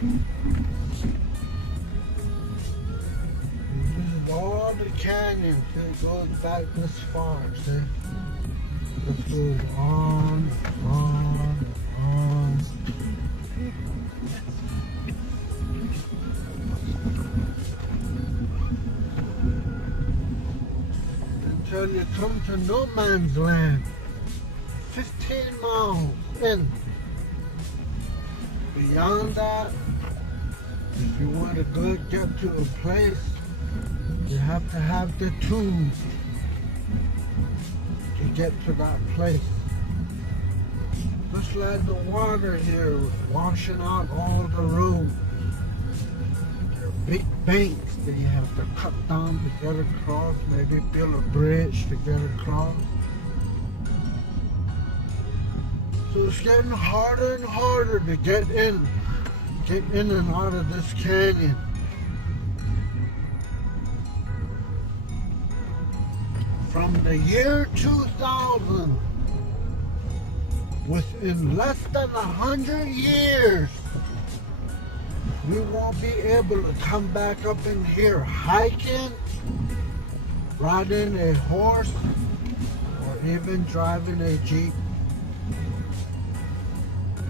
This is all the canyon. It goes back this far, see? This goes on, on, on. Until you come to no man's land. 15 miles in. Beyond that, if you want to go get to a place, you have to have the tools to get to that place. Just like the water here washing out all the roads. There are big banks that you have to cut down to get across, maybe build a bridge to get across. So it's getting harder and harder to get in and out of this canyon. From the year 2000, within less than 100 years, we won't be able to come back up in here hiking, riding a horse, or even driving a Jeep.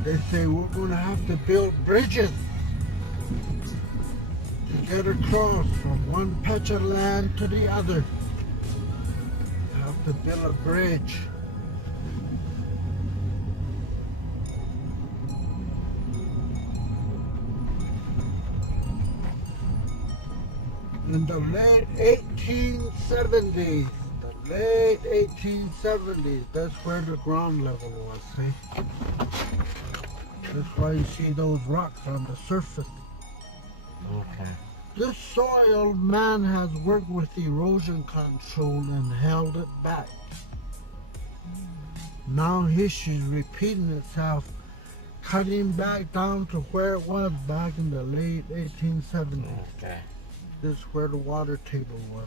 They say we're going to have to build bridges to get across from one patch of land to the other. We have to build a bridge. In the late 1870s, late 1870s, that's where the ground level was, see? That's why you see those rocks on the surface. Okay. This soil, man has worked with erosion control and held it back. Now history is repeating itself, cutting back down to where it was back in the late 1870s. Okay. This is where the water table was.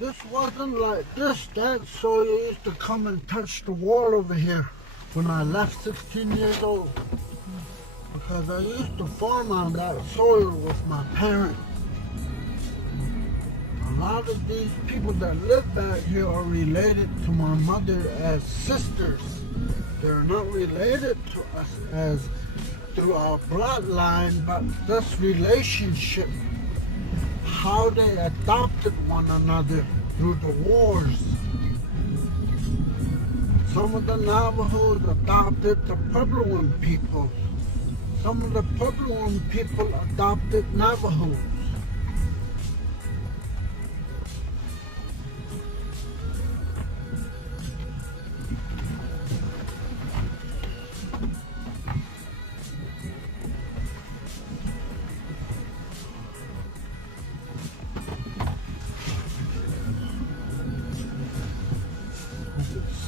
This wasn't like this. That soil used to come and touch the wall over here when I left 16 years old. Because I used to farm on that soil with my parents. A lot of these people that live back here are related to my mother as sisters. They're not related to us as through our bloodline, but this relationship, how they adopted one another through the wars. Some of the Navajos adopted the Puebloan people. Some of the Puebloan people adopted Navajos.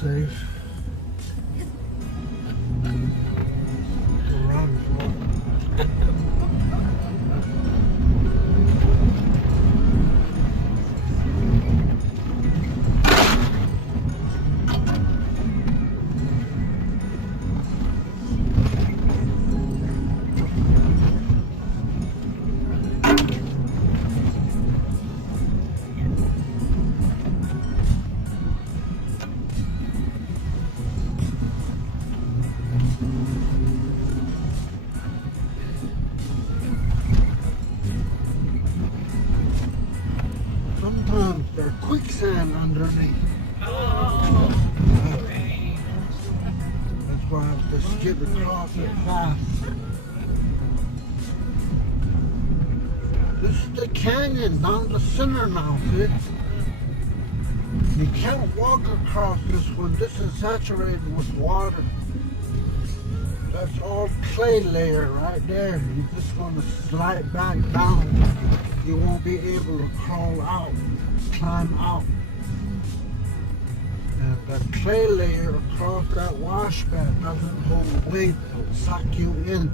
Safe. quicksand underneath. That's why I have to skid across it fast. This is the canyon down the center now, see? You can't walk across this one. This is saturated with water. That's all clay layer right there. You're just going to slide back down. You won't be able to crawl out, climb out. And that clay layer across that wash bed doesn't hold weight. It'll suck you in.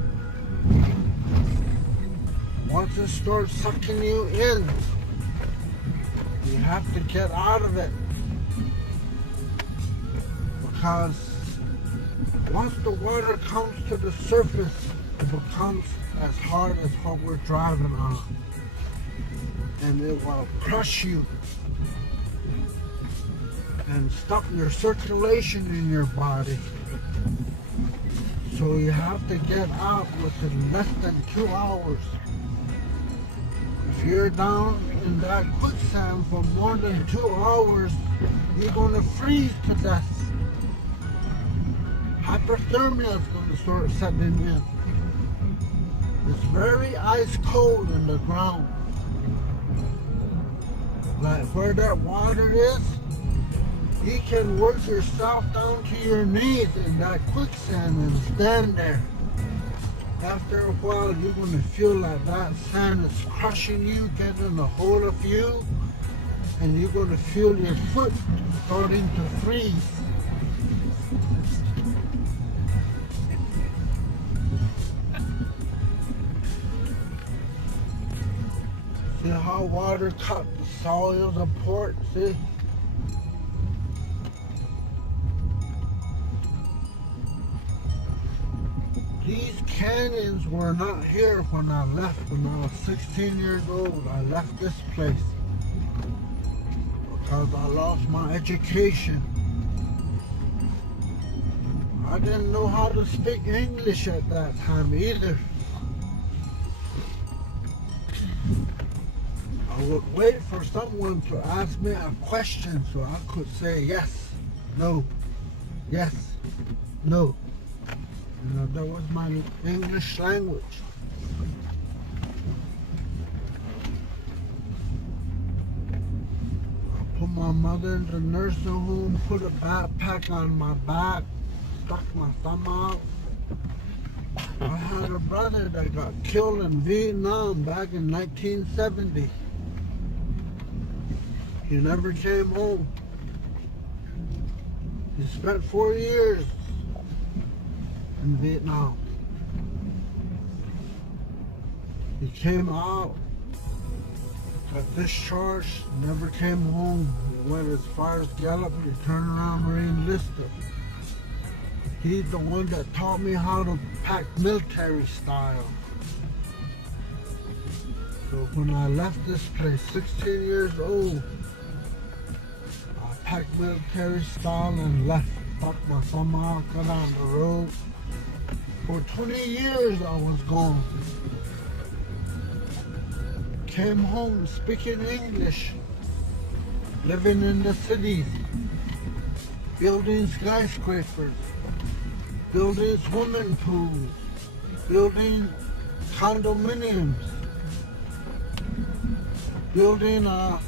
Once it starts sucking you in, you have to get out of it. Because once the water comes to the surface, it becomes as hard as what we're driving on. And it will crush you and stop your circulation in your body. So you have to get out within less than 2 hours. If you're down in that quicksand for more than 2 hours, you're going to freeze to death. Hypothermia is going to start setting in. It's very ice cold in the ground. Like where that water is, you can work yourself down to your knees in that quicksand and stand there. After a while, you're going to feel like that sand is crushing you, getting a hold of you, and you're going to feel your foot starting to freeze. See how water cut the soils apart, see? These canyons were not here when I left. When I was 16 years old, I left this place because I lost my education. I didn't know how to speak English at that time either. I would wait for someone to ask me a question so I could say yes, no, yes, no. You know, that was my English language. I put my mother in the nursing home, put a backpack on my back, stuck my thumb out. I had a brother that got killed in Vietnam back in 1970. He never came home. He spent 4 years in Vietnam. He came out, got discharged, never came home, went as far as Gallup, he turned around re-enlisted. He's the one that taught me how to pack military style. So when I left this place, 16 years old, I packed military style and left. Fucked my thumb out, got on the road. For 20 years I was gone. Came home speaking English, living in the cities, building skyscrapers, building swimming pools, building condominiums, building a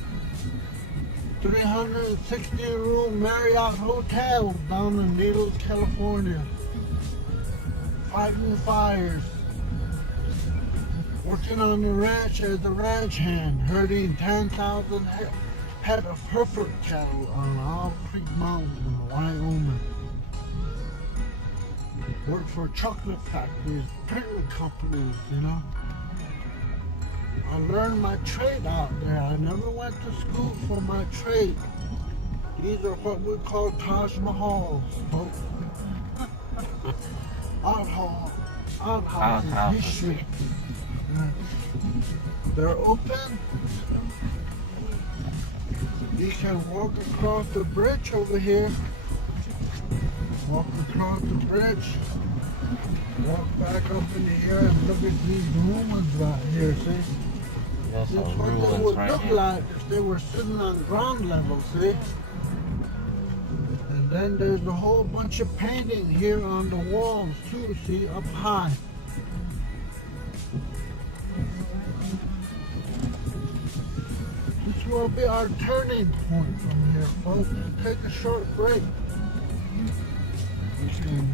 360-room Marriott hotel down in Needles, California. Fighting fires, working on the ranch as a ranch hand, herding 10,000 head of Hereford cattle on Owl Creek Mountain in Wyoming. Worked for chocolate factories, printing companies, you know. I learned my trade out there. I never went to school for my trade. These are what we call Taj Mahals, folks. Outhouse is history. They're open. You can walk across the bridge over here. Walk across the bridge. Walk back up in the air and look at these ruins right here, see? That's That's some what they ruins would right look here. like if they were sitting on ground level, see? And then there's a whole bunch of painting here on the walls too, see, up high. This will be our turning point from here, folks. Take a short break. I'm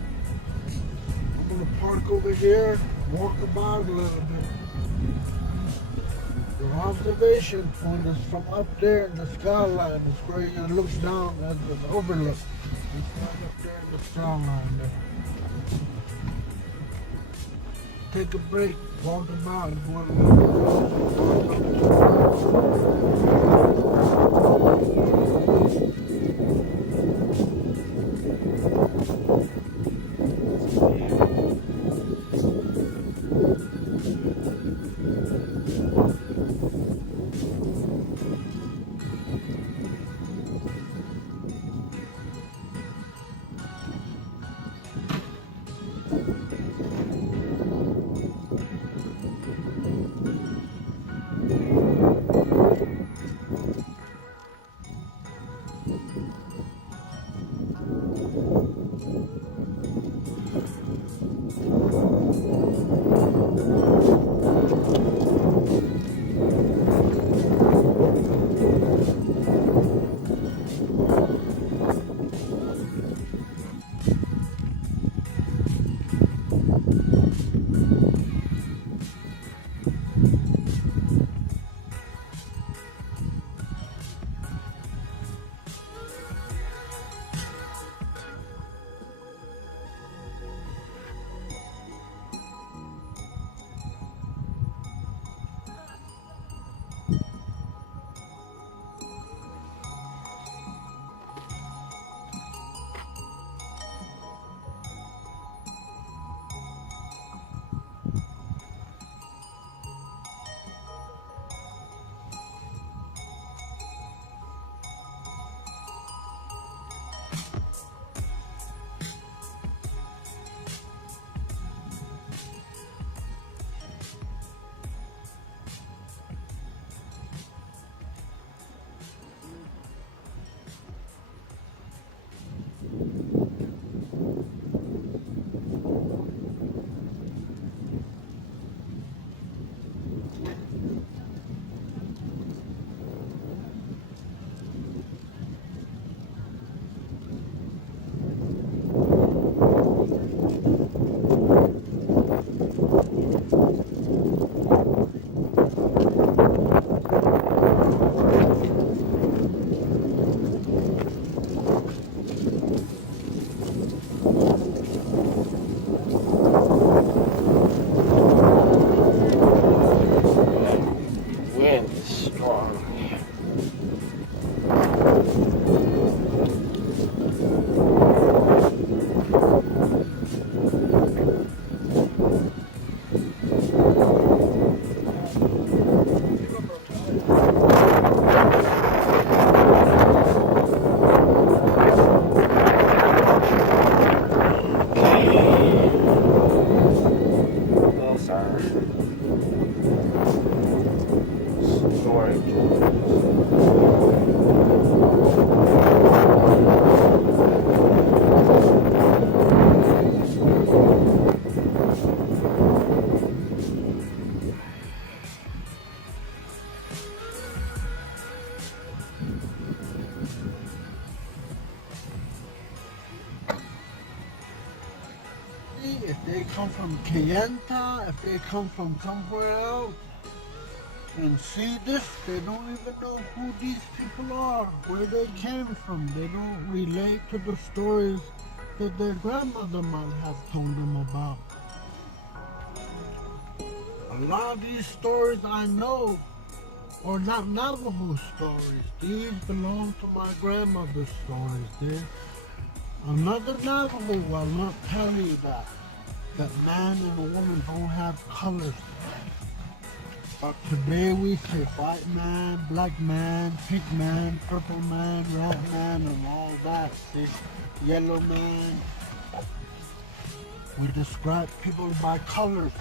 gonna park over here, walk about a little bit. The observation point is from up there in the skyline. It's where you look down at the overlook. It's right up there in the skyline there. Take a break, walk about, and go a little Wind is strong. Those are if they come from Kayenta, if they come from somewhere else, and see this, they don't even know who these people are, where they came from. They don't relate to the stories that their grandmother might have told them about. A lot of these stories I know are not Navajo stories. These belong to my grandmother's stories. Another Navajo will not tell you that man and a woman don't have colors. But today we say white man, black man, pink man, purple man, red man, and all that. See, yellow man. We describe people by colors.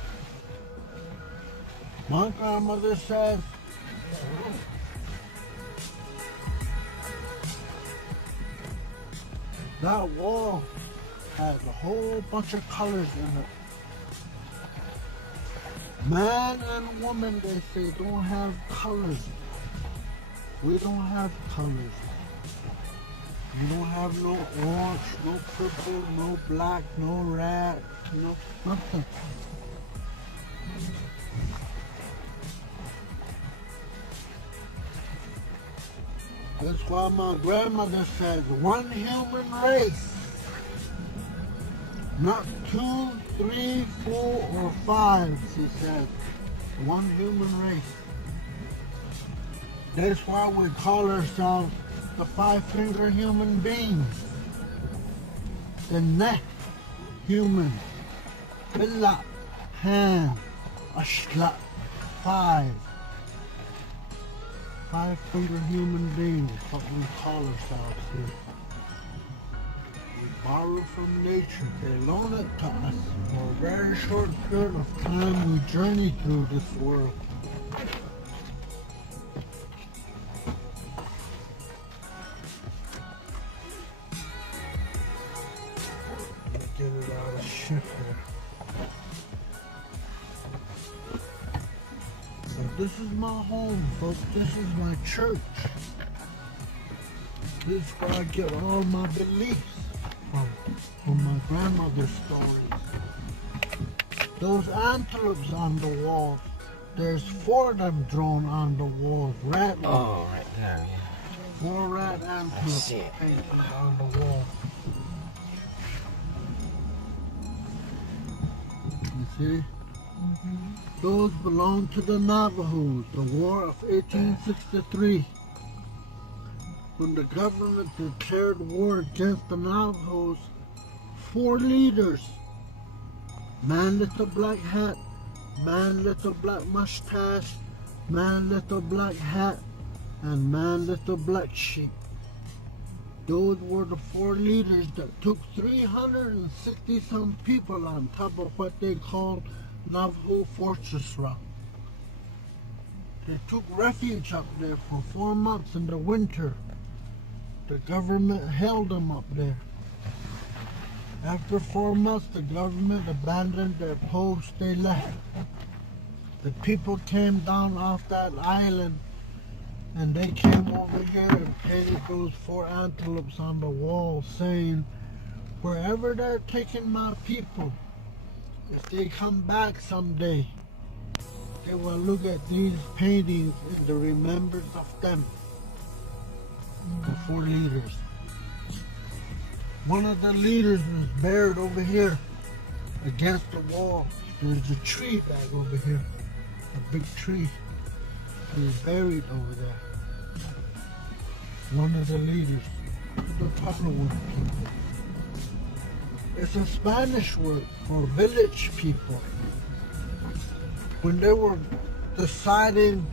My grandmother says That wall has a whole bunch of colors in it. Man and woman, they say, don't have colors. We don't have colors. We don't have no orange, no purple, no black, no red, no nothing. That's why my grandmother says one human race. Not 2, 3, 4, or 5, she says. One human race. That's why we call ourselves the five-finger human beings. The neck human. Billa, hand, ashla, 5. Five-finger human beings, what we call ourselves here. We borrow from nature. They loan it to us. For a very short period of time, we journey through this world. Let me get it out of shift here. So this is my home, folks. This is my church. This is where I get all my beliefs from my grandmother's stories. Those antelopes on the wall, there's 4 of them drawn on the walls. Rat. Oh, right there, yeah. 4 rat antelopes see it. painted on the wall. You see? Those belong to the Navajos, the War of 1863. When the government declared war against the Navajos, 4 leaders, man little black hat, man little black mustache, man little black hat, and man little black sheep. Those were the 4 leaders that took 360 some people on top of what they called Navajo Fortress Rock. They took refuge up there for 4 months in the winter. The government held them up there. After 4 months, the government abandoned their post. They left. The people came down off that island and they came over here and painted those 4 antelopes on the wall saying, wherever they're taking my people, if they come back someday, they will look at these paintings in the remembrance of them, the 4 leaders. One of the leaders was buried over here against the wall. There's a tree back over here, a big tree. He was buried over there. One of the leaders, the Puebloan people. It's a Spanish word for village people. When they were deciding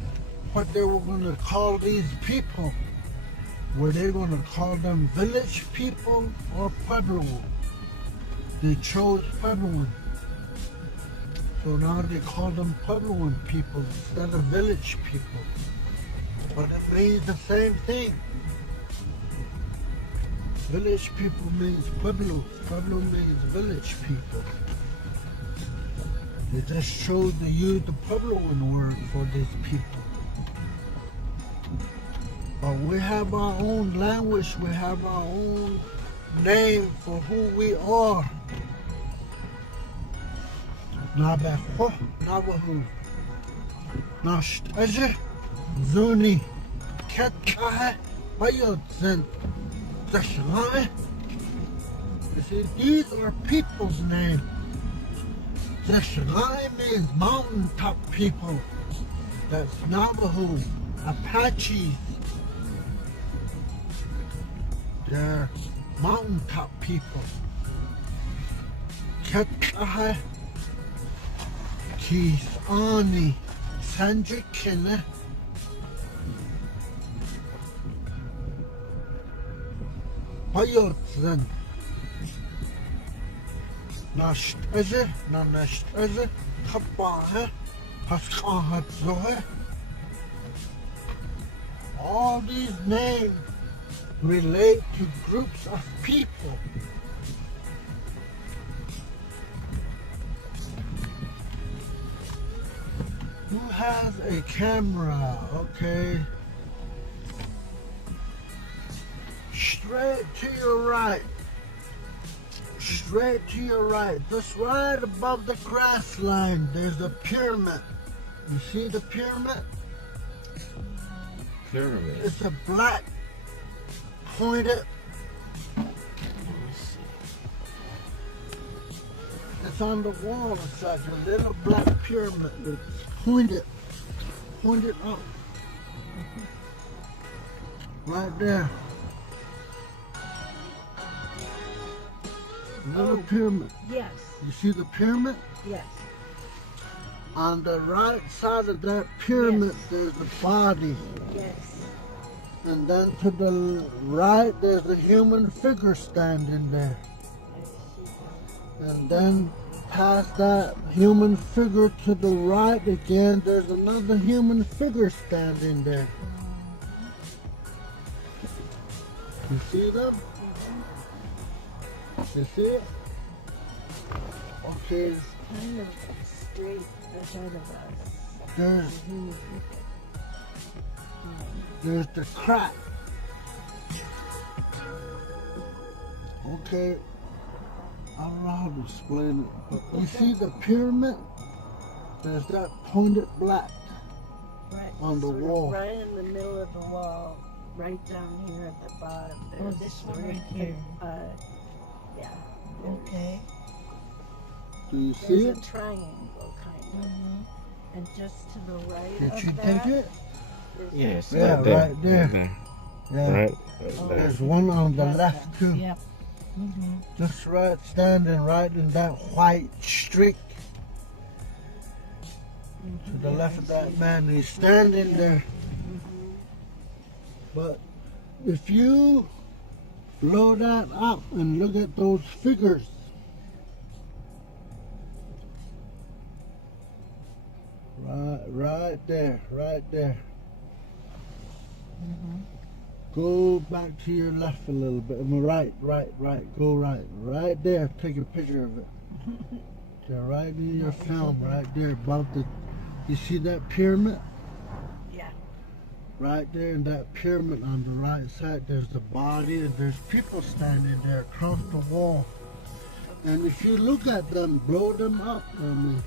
what they were going to call these people, were they going to call them village people or Puebloan? They chose Puebloan. So now they call them Puebloan people instead of village people. But it means the same thing. Village people means Pueblo. Pueblo means village people. They just chose to use the Puebloan word for these people. But we have our own language. We have our own name for who we are. Navajo, Navajo, Nashtaja, Zuni, Ketkahe, Bayotzen, Zashlame. You see, these are people's names. Zashlame means mountaintop people. That's Navajo, Apaches. They're mountaintop people. Ketkahe, Kisani, Sanjikine. Bayotzen. Nashtaja, Nanashtaja, Kapahe, Paskahatzohe. All these names relate to groups of people. Who has a camera? Okay. Straight to your right. Straight to your right. Just right above the grass line, there's a pyramid. You see the pyramid? Pyramid. It's a black pointed. It's on the wall. It's like a little black pyramid that's pointed up. Right there. Little pyramid. Yes. You see the pyramid? Yes. On the right side of that pyramid, Yes. there's a body. Yes. And then to the right, there's a human figure standing there. And then past that human figure to the right again, there's another human figure standing there. You see them? You see it? Okay, It's kind of straight ahead of us. there's Mhm. there's the crack. Okay, I don't know how to explain it. You see the pyramid? There's that pointed black Right. on the sort of wall. Right in the middle of the wall. Right down here at the bottom. There's this one three, right here. Yeah. Okay. Do you There's see a it? triangle kind of. Mm-hmm. And just to the right Did of you that, take it? there's Yes, Yeah, right there. right there. Right there. Yeah. Right Oh. there. There's one on the left too. Yep. Mm-hmm. Just right, standing right in that white streak to the left of that man. He's standing there. But if you blow that up and look at those figures, right there, right there. Mm-hmm. Go back to your left a little bit. I mean, right. Go right there. Take a picture of it. They're right in your film, right there above the. You see that pyramid? Yeah. Right there in that pyramid on the right side, there's the body and there's people standing there across the wall. And if you look at them, blow them up. I mean,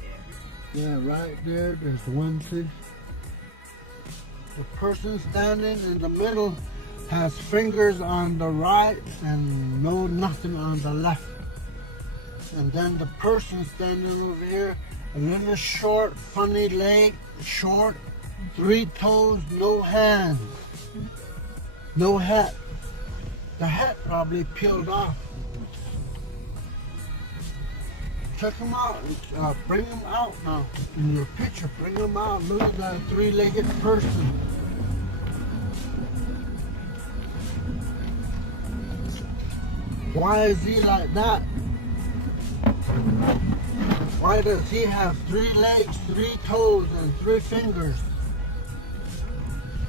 yeah, right there, there's one thing. The person standing in the middle has fingers on the right and nothing on the left. And then the person standing over here, a little short, funny leg, short, 3 toes, no hands, no hat. The hat probably peeled off. Check them out. Bring them out now. In your picture, bring them out. Look at that 3-legged person. Why is he like that? Why does he have 3 legs, 3 toes, and 3 fingers?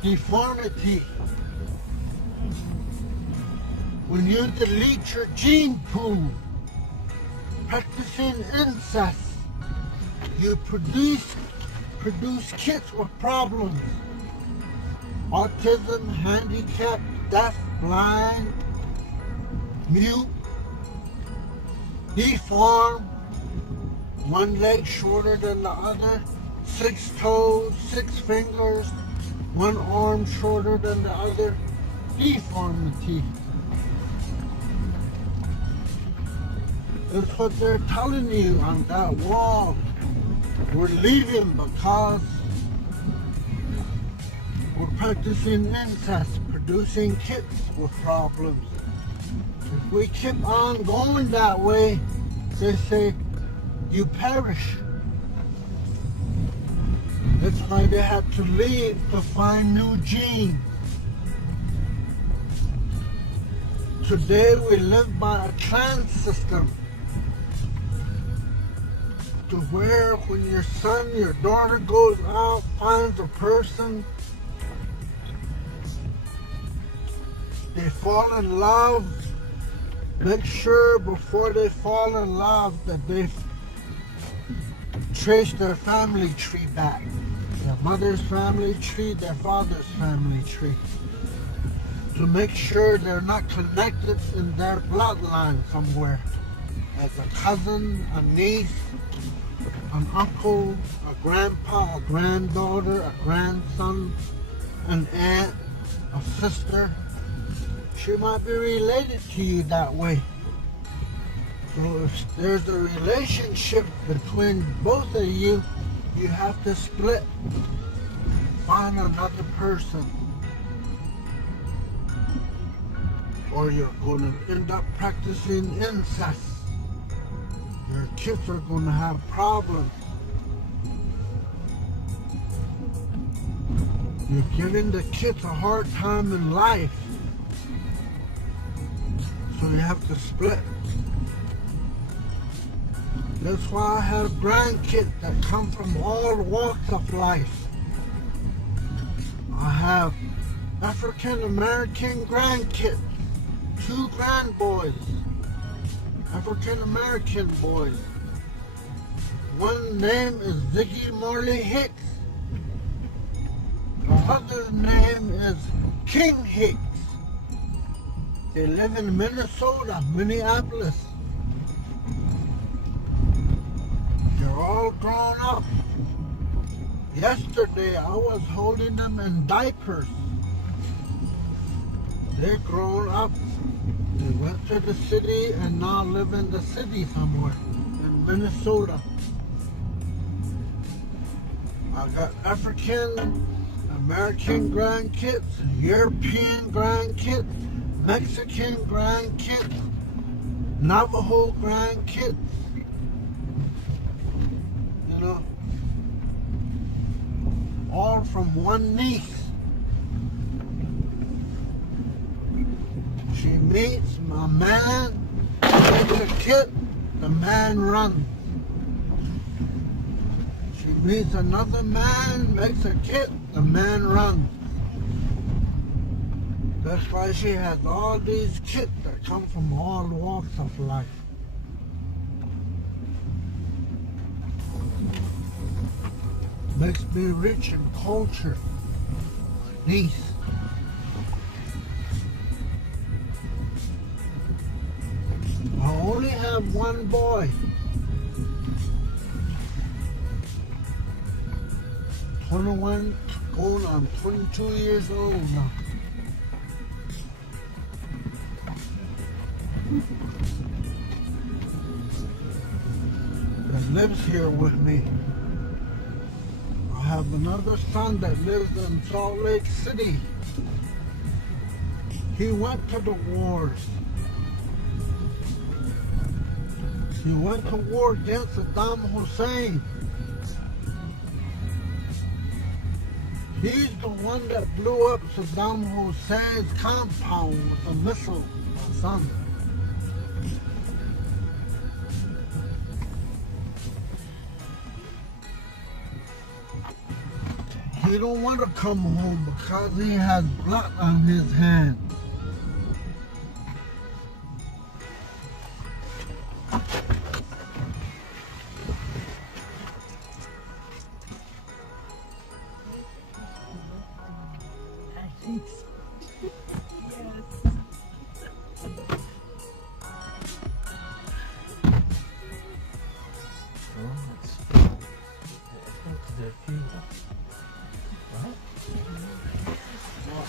Deformity. When you delete your gene pool, practicing incest, you produce kids with problems. Autism, handicap, deaf, blind, mute, deformed, 1 leg shorter than the other, 6 toes, 6 fingers, 1 arm shorter than the other, deformity. That's what they're telling you on that wall. We're leaving because we're practicing incest, producing kids with problems. If we keep on going that way, they say, you perish. That's why they had to leave to find new genes. Today we live by a clan system. To where when your son, your daughter goes out, finds a person, they fall in love, make sure before they fall in love that they trace their family tree back. Their mother's family tree, their father's family tree. To make sure they're not connected in their bloodline somewhere. As a cousin, a niece, an uncle, a grandpa, a granddaughter, a grandson, an aunt, a sister. She might be related to you that way. So if there's a relationship between both of you, you have to split. Find another person. Or you're going to end up practicing incest. Your kids are going to have problems. You're giving the kids a hard time in life. So you have to split. That's why I have grandkids that come from all walks of life. I have African American grandkids, 2 grandboys, African American boys. One name is Ziggy Morley Hicks. The other name is King Hicks. They live in Minnesota, Minneapolis. They're all grown up. Yesterday I was holding them in diapers. They're grown up. They went to the city and now live in the city somewhere in Minnesota. I got African American grandkids, European grandkids, Mexican grandkids, Navajo grandkids. You know, all from one niece. She meets my man, makes a kid, the man runs. She meets another man, makes a kid, the man runs. That's why she has all these kids that come from all walks of life. Makes me rich in culture. Niece. I only have one boy. 21, going on 22 years old now. That lives here with me. I have another son that lives in Salt Lake City. He went to the wars. He went to war against Saddam Hussein. He's the one that blew up Saddam Hussein's compound with a missile, my son. He don't want to come home because he has blood on his hand.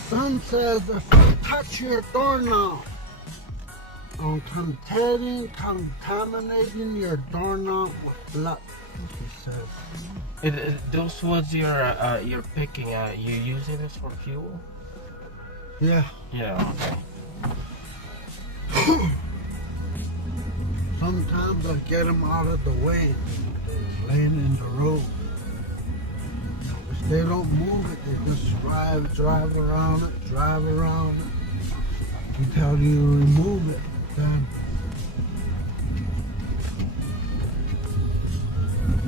Son says if I touch your doorknob, I'm contaminating your doorknob with blood, he says. Those woods you're picking, you using this for fuel? Yeah. Yeah, okay. Sometimes I get them out of the way, laying in the road. If they don't move it, they just drive around it, until you remove it. Then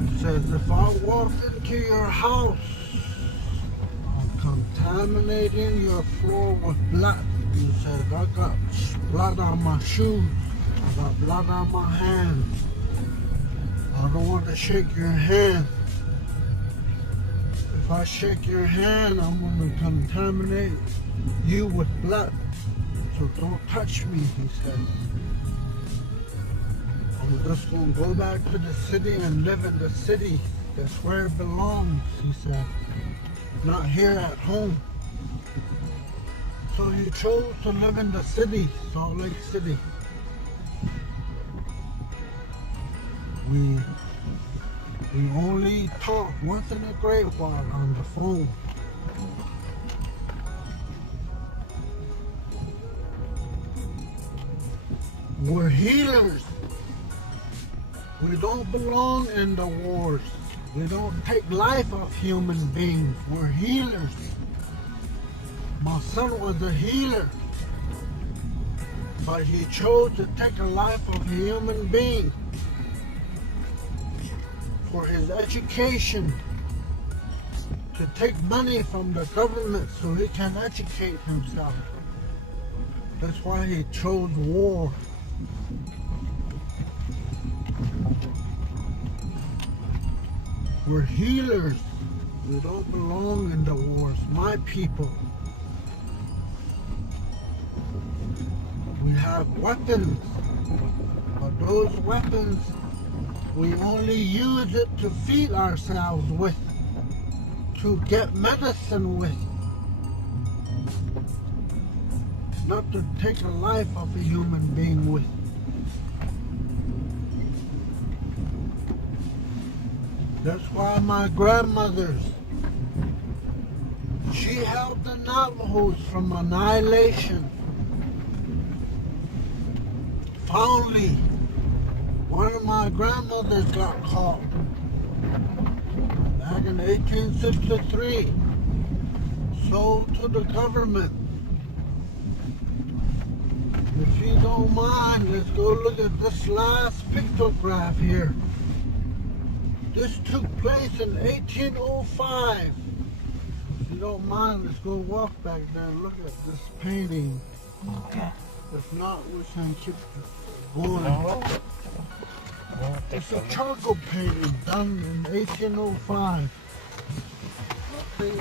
it says, if I walk into your house, I'm contaminating your floor with blood. He said, I got blood on my shoes. I got blood on my hands. I don't want to shake your hand. If I shake your hand, I'm going to contaminate you with blood. So don't touch me, he said. I'm just going to go back to the city and live in the city. That's where it belongs, he said. Not here at home. So you chose to live in the city, Salt Lake City. We only talk once in a great while on the phone. We're healers. We don't belong in the wars. We don't take life of human beings. We're healers. My son was a healer, but he chose to take a life of a human being for his education, to take money from the government so he can educate himself. That's why he chose war. We're healers. We don't belong in the wars. My people. We have weapons, but those weapons, we only use it to feed ourselves with, to get medicine with, not to take a life of a human being with. That's why my grandmothers, she helped the Navajos from annihilation. Finally, one of my grandmothers got caught back in 1863, sold to the government. If you don't mind, let's go look at this last pictograph here. This took place in 1805. If you don't mind, let's go walk back there and look at this painting. Okay. If not, we can keep going. It's a charcoal painting done in 1805. Okay,